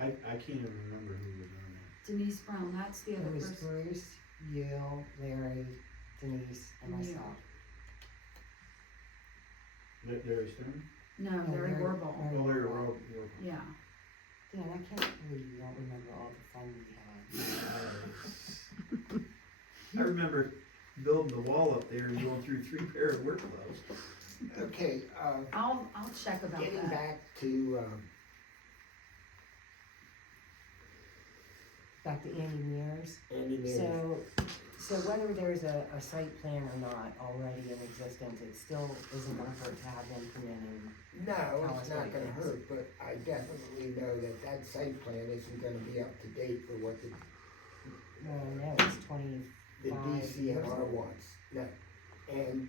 I can't even remember who was on Denise Brown, that's the other It was person. Bruce, you, Larry, Denise, and Yeah. myself. that. Larry Stern? No, No, Larry Larry- Verbal, Larry- Oh, Larry Rob. yeah. Dan, I can't believe you don't remember all the fun we had. I remember building the wall up there and going through 3 pair of work gloves. Okay, I'll check about getting that. back to, Back to Andy Mears. Andy Mears. So whether there's a site plan or not already in existence, it still isn't gonna hurt to have them come in and, No, Tell it's us what not it gonna is. hurt, but I definitely know that that site plan isn't gonna be up to date for what the well, no, it's 25 years. DCNR wants. No, and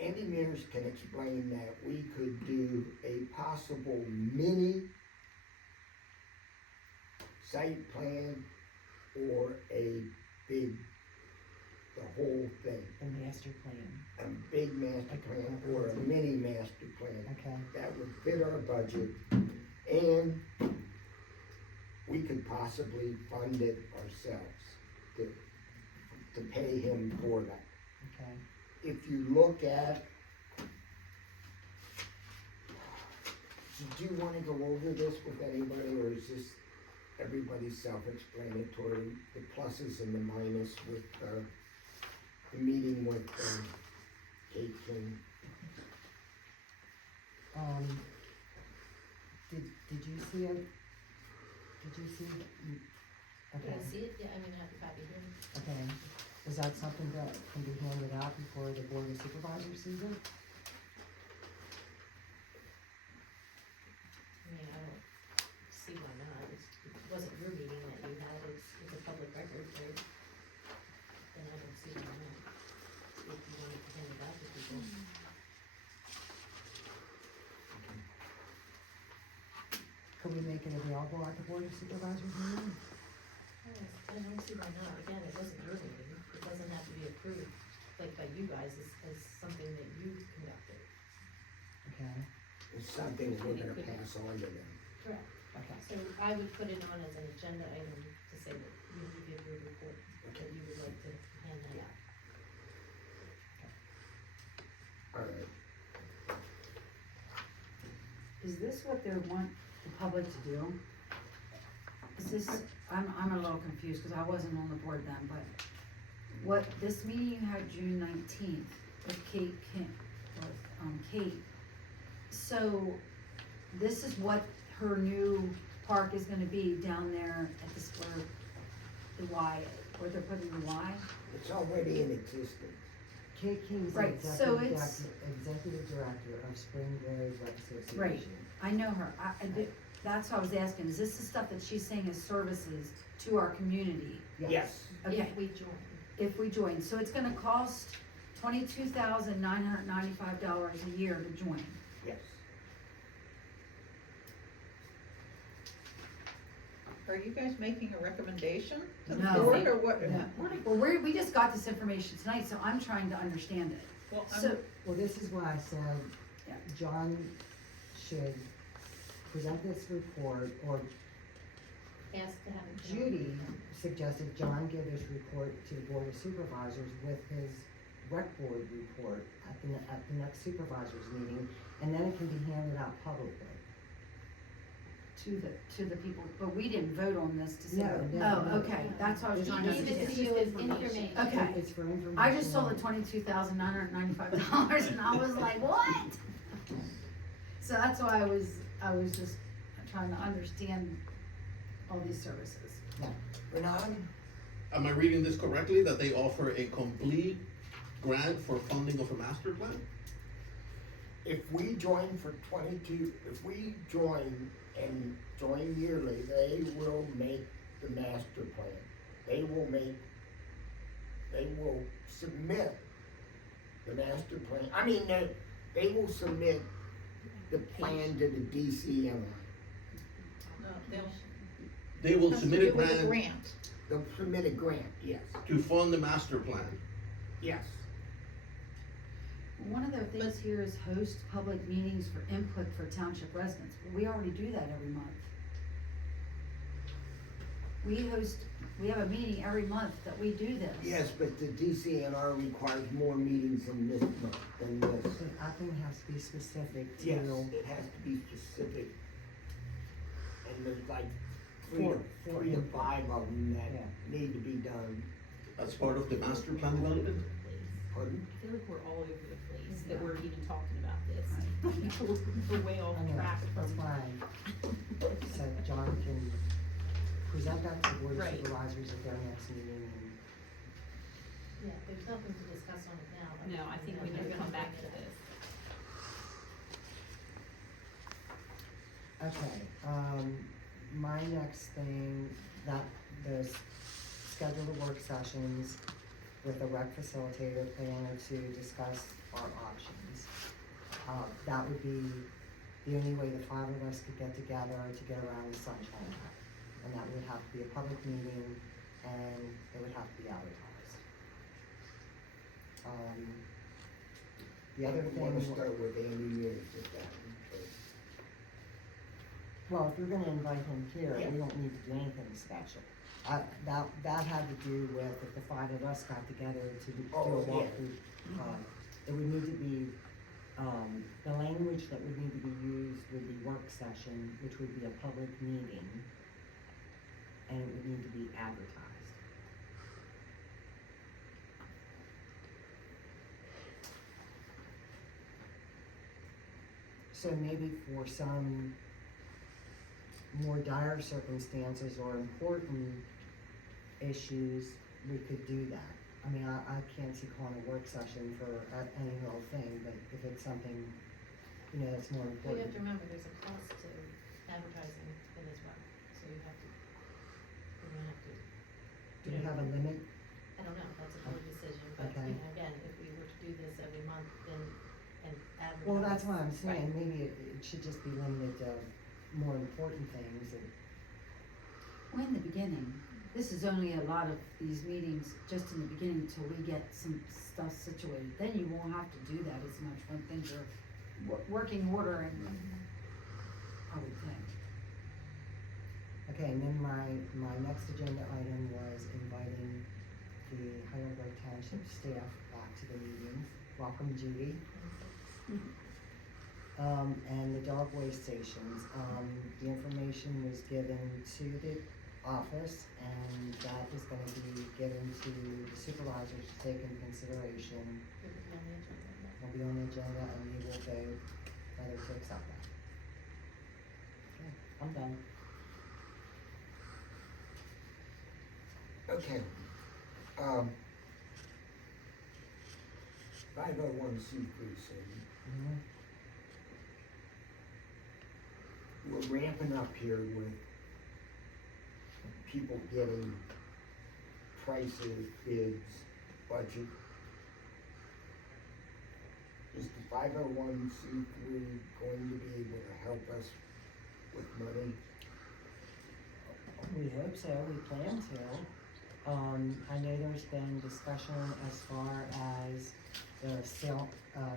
Andy Mears can explain that we could do a possible mini site plan or a big, the whole thing, The master plan, a big master plan or a mini master plan. okay? That would fit our budget, and we could possibly fund it ourselves to pay him for that. Okay. If you look at, did you wanna go over this with anybody, or is this everybody's self-explanatory, the pluses and the minus with, the meeting with, Kate King? Did you see it? Did you see? Okay, see it? Yeah, I mean, I have a copy here. okay. Is that something that can be handed out before the board of supervisors sees it? I mean, I don't see why not, it wasn't your meeting that you had, it's a public record, right? Then I don't see why not, if you wanted to hand it out to people. Could we make it available at the board of supervisors meeting? I don't see why not, again, it wasn't your meeting, it doesn't have to be approved, like by you guys, as something that you conducted. Okay, It's something we're gonna pass on to them. Correct. okay. So I would put it on as an agenda item to say that you give your report, that you would like to hand that out. Alright, Is this what they want the public to do? Is this, I'm a little confused, cause I wasn't on the board then, but what, this meeting you had June 19th with Kate King, with, Kate. So, this is what her new park is gonna be down there at the square, the Y, where they're putting the Y. It's already in existence. Kate King's the Right, so executive it's- executive director of Spring Grove Rec Association. Right. I know her, that's what I was asking, is this the stuff that she's saying is services to our community? Yes. Okay, If we join. if we join, so it's gonna cost $22,995 a year to join. Yes. Are you guys making a recommendation to the No. board or what? No. Well, we just got this information tonight, so I'm trying to understand it. Well, So, Well, this is why I said Yeah. John should present this report, or Ask to have it. Judy suggested John give this report to the Board of Supervisors with his rec board report at the next supervisors meeting, and then it can be handed out publicly. to the people, but we didn't vote on this to say. No. Oh, okay, that's what I was trying to Give it to understand. you as information. Okay. It's for information. I just saw the $22,995 and I was like, what? So that's why I was just trying to understand all these services. Renan? Am I reading this correctly, that they offer a complete grant for funding of a master plan? If we join if we join and join yearly, they will make the master plan. They will submit the master plan. I mean, they will submit the plan to the DCMI. No, they'll. They will has to submit do a with the grant grant. They'll submit a grant, yes, to fund the master plan. yes. One of the things here is host public meetings for input for township residents. We already do that every month. We have a meeting every month that we do this. Yes, but the DCNR requires more meetings than this month, than this. I think it has to be specific to. Yes, it has to be specific. And there's like three Four to five of them that Yeah. need to be done. As part of the master plan development? Pardon? I feel like we're all over the place, that we're even talking about this. We're way off I know, track that's from. why I said John can present that to the Board of Right. Supervisors at their next meeting, and Yeah, there's nothing to discuss on it now. No, I think we need to come back to this. okay, my next thing, that the schedule the work sessions with a rec facilitator planner to discuss our options. That would be the only way the five of us could get together to get around the sunshine act. And that would have to be a public meeting, and it would have to be advertised. The other We wanna thing. start with Andy Mears at that one. Well, if you're gonna invite him here, Yeah. we don't need to do anything special. That had to do with if the five of us got together to do a Oh, yeah. walkthrough. It would need to be, the language that would need to be used would be work session, which would be a public meeting. And it would need to be advertised. So maybe for some more dire circumstances or important issues, we could do that. I mean, I can't see calling a work session for any little thing, but if it's something, that's more But you have important. to remember, there's a cost to advertising in this one, so you have to, you're gonna have to, Do we have a limit? I don't know, that's a board decision, but, Okay. again, if we were to do this every month, then, and advertise. Well, that's what I'm saying, maybe it should just be limited to more important things and. Well, in the beginning, this is only a lot of these meetings, just in the beginning, until we get some stuff situated. Then you won't have to do that as much when things are working order and, I would think. Okay, and then my next agenda item was inviting the Heidelberg Township staff back to the meetings. Welcome, Judy. And the dog waste stations, the information was given to the office, and that is gonna be given to the supervisors to take into consideration. Will be on the agenda, and we will vote whether to accept that. Okay. I'm done. Okay. 501c3, so Mhm. we're ramping up here with people getting prices, bids, budget. Is the 501c3 going to be able to help us with money? We hope so, we plan to. I know there's been discussion as far as the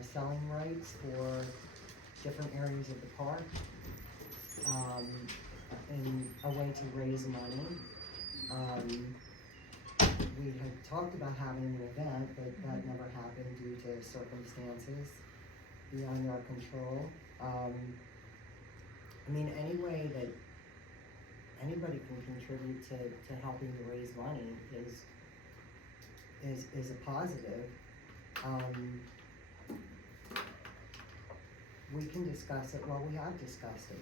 selling rights for different areas of the park. In a way to raise money. We had talked about having an event, but that never happened due to circumstances beyond our control. I mean, any way that anybody can contribute to helping to raise money is a positive. We can discuss it, well, we have discussed it.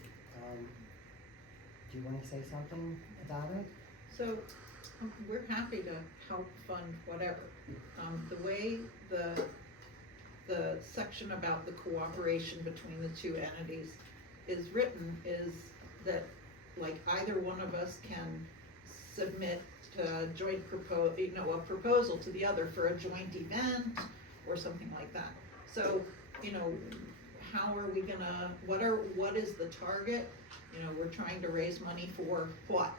Do you wanna say something about it? So, we're happy to help fund whatever. The way the section about the cooperation between the two entities is written is that, like, either one of us can submit a joint a proposal to the other for a joint event or something like that. So, how are we gonna, what is the target? We're trying to raise money for what?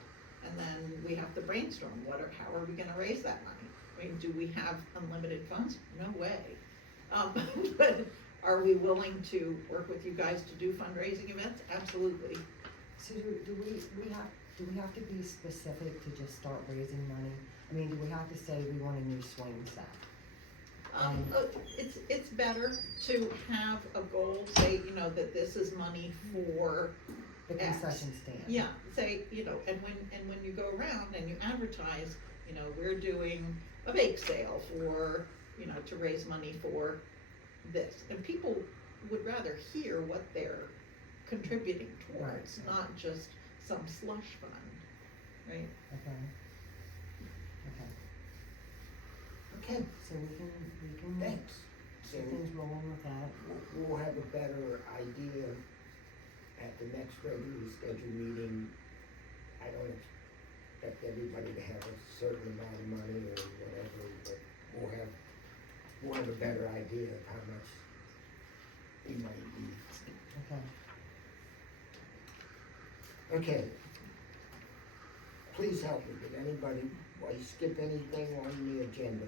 And then we have to brainstorm, how are we gonna raise that money? I mean, do we have unlimited funds? No way. But are we willing to work with you guys to do fundraising events? Absolutely. So do we have to be specific to just start raising money? I mean, do we have to say we want a new swing set? It's better to have a goal, say, that this is money for The X. concession stand? Yeah, say, and when you go around and you advertise, we're doing a bake sale for, to raise money for this. And people would rather hear what they're contributing towards, Right. not just some slush fund, right? Okay. Okay, So we can thanks. So get things rolling with that. we'll have a better idea at the next regularly scheduled meeting. I don't expect everybody to have a certain amount of money or whatever, but we'll have a better idea of how much we might need. Okay. Okay. Please help me. Did anybody, skip anything on the agenda?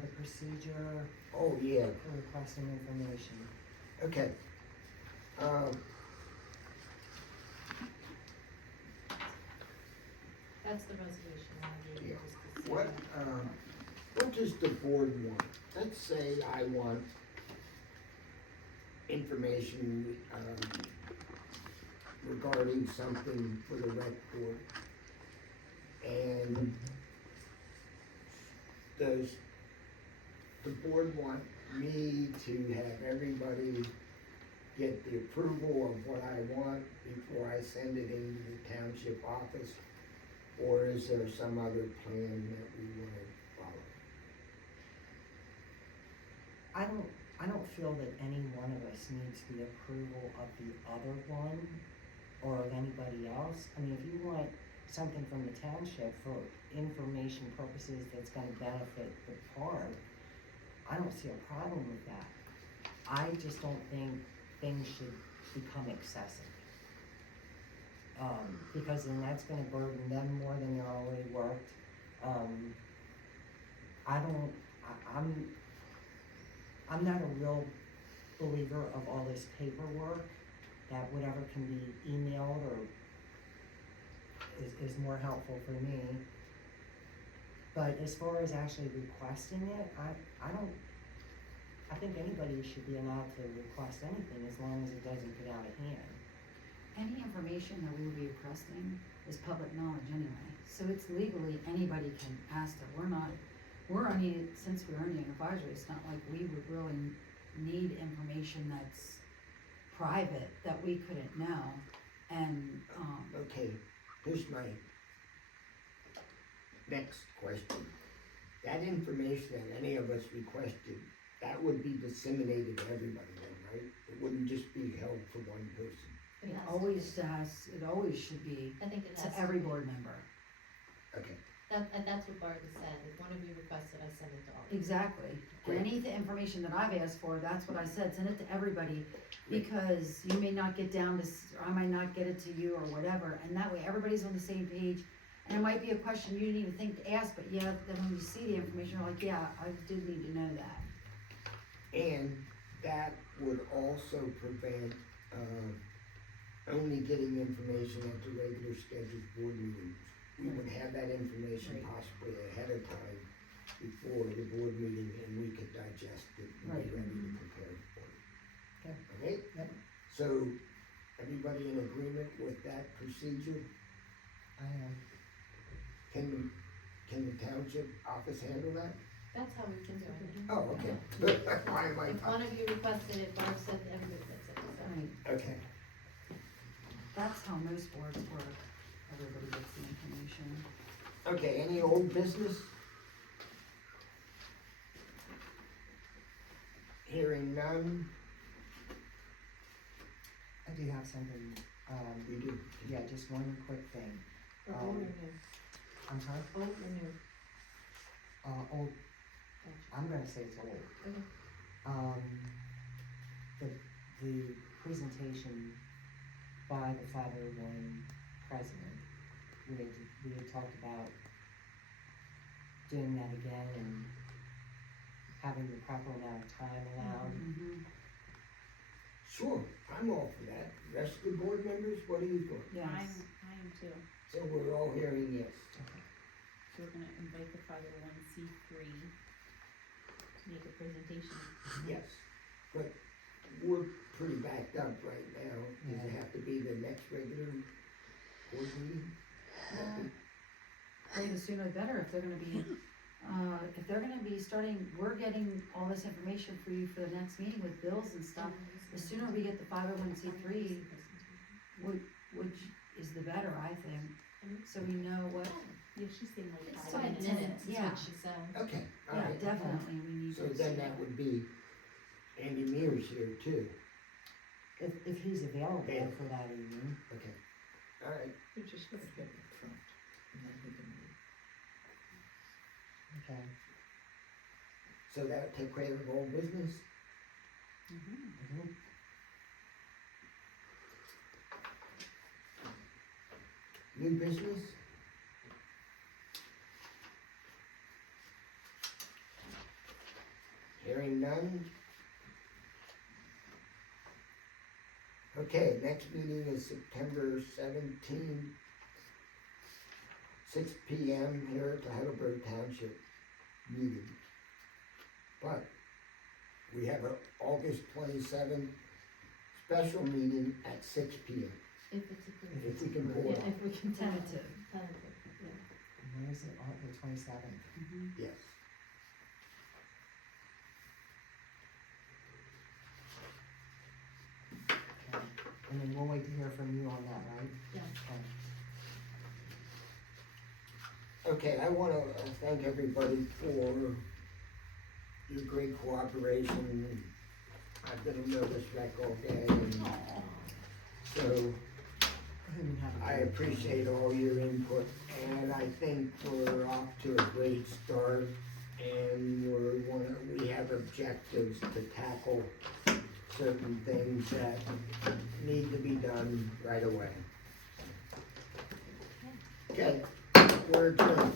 The procedure Oh, yeah, for requesting information. okay. That's the resolution I gave you, Yeah. just to say. What does the board want? Let's say I want information, regarding something for the rec board. And does the board want me to have everybody get the approval of what I want before I send it into the township office? Or is there some other plan that we wanna follow? I don't feel that any one of us needs the approval of the other one or of anybody else. I mean, if you want something from the township for information purposes that's gonna benefit the park, I don't see a problem with that. I just don't think things should become excessive. Because then that's gonna burden them more than they're already worked. I'm not a real believer of all this paperwork, that whatever can be emailed or is more helpful for me. But as far as actually requesting it, I think anybody should be allowed to request anything as long as it doesn't get out of hand. Any information that we will be requesting is public knowledge anyway, so it's legally, anybody can ask it. Since we're only an advisory, it's not like we would really need information that's private that we couldn't know. And, Okay, here's my next question. That information that any of us requested, that would be disseminated to everybody then, right? It wouldn't just be held for one person. It has to it always should be I think it has to to every be. board member. Okay, And that's what Barbara said, if one of you requested, I send it to all. of you. Exactly. And any information that I've asked for, that's what I said, send it to everybody, because you may not get down this, or I might not get it to you or whatever, and that way everybody's on the same page. And it might be a question you didn't even think to ask, but yeah, then when you see the information, you're like, yeah, I do need to know that. and that would also prevent, only getting information at the regular scheduled board meetings. We would have that information Right. possibly ahead of time before the board meeting, and we could digest it and Right. be ready to prepare for it. Okay. Okay? Yep. So, everybody in agreement with that procedure? I am. Can the township office handle that? That's how we've been doing it. Oh, okay. Why am I? If one of you requested it, Barb said everybody gets it, so. Right, Okay, that's how most boards work, everybody gets the information. okay, any old business? Hearing none, I do have something, we do. yeah, just one quick thing. For old or new? I'm sorry, Old or new? old, I'm gonna say it's old. Okay. The presentation by the 501 president, we had talked about doing that again and having the proper amount of time allowed. Mhm. Sure, I'm all for that. Rest of the board members, what do you think? Yes. I am too. So we're all hearing yes. So we're gonna invite the 501c3 to make a presentation. Yes, but we're pretty backed up right now. Does it Yeah. have to be the next regular board meeting? Hey, the sooner the better, if they're gonna be starting, we're getting all this information for you for the next meeting with bills and stuff. The sooner we get the 501c3, which is the better, I think, so we know what, Yeah, she's saying like It's 5 5 minutes. minutes, is Yeah. what she said. Okay, all yeah, right. definitely, we need So to. then that would be Andy Mears here too. If he's available Yeah. for that evening. Okay, all right. You're just gonna get in front, and then we can move. Okay. So that'll take care of all business? Mhm. New business? Hearing none? Okay, next meeting is September 17, 6 p.m. here at the Heidelberg Township meeting. But we have an August 27th special meeting at 6 p.m. If it's approved. If we can pull Yeah, it off. if we can Tentative. Tentative, yeah. When is it, on the 27th? Yes. Okay. And then we'll wait to hear from you on that, right? Yeah. Okay. Okay, I wanna thank everybody for your great cooperation. I've been a nervous wreck all day, and so Go ahead and have a I drink. appreciate all your input, and I think we're off to a great start, and we have objectives to tackle certain things that need to be done right away. Okay, we're adjourned.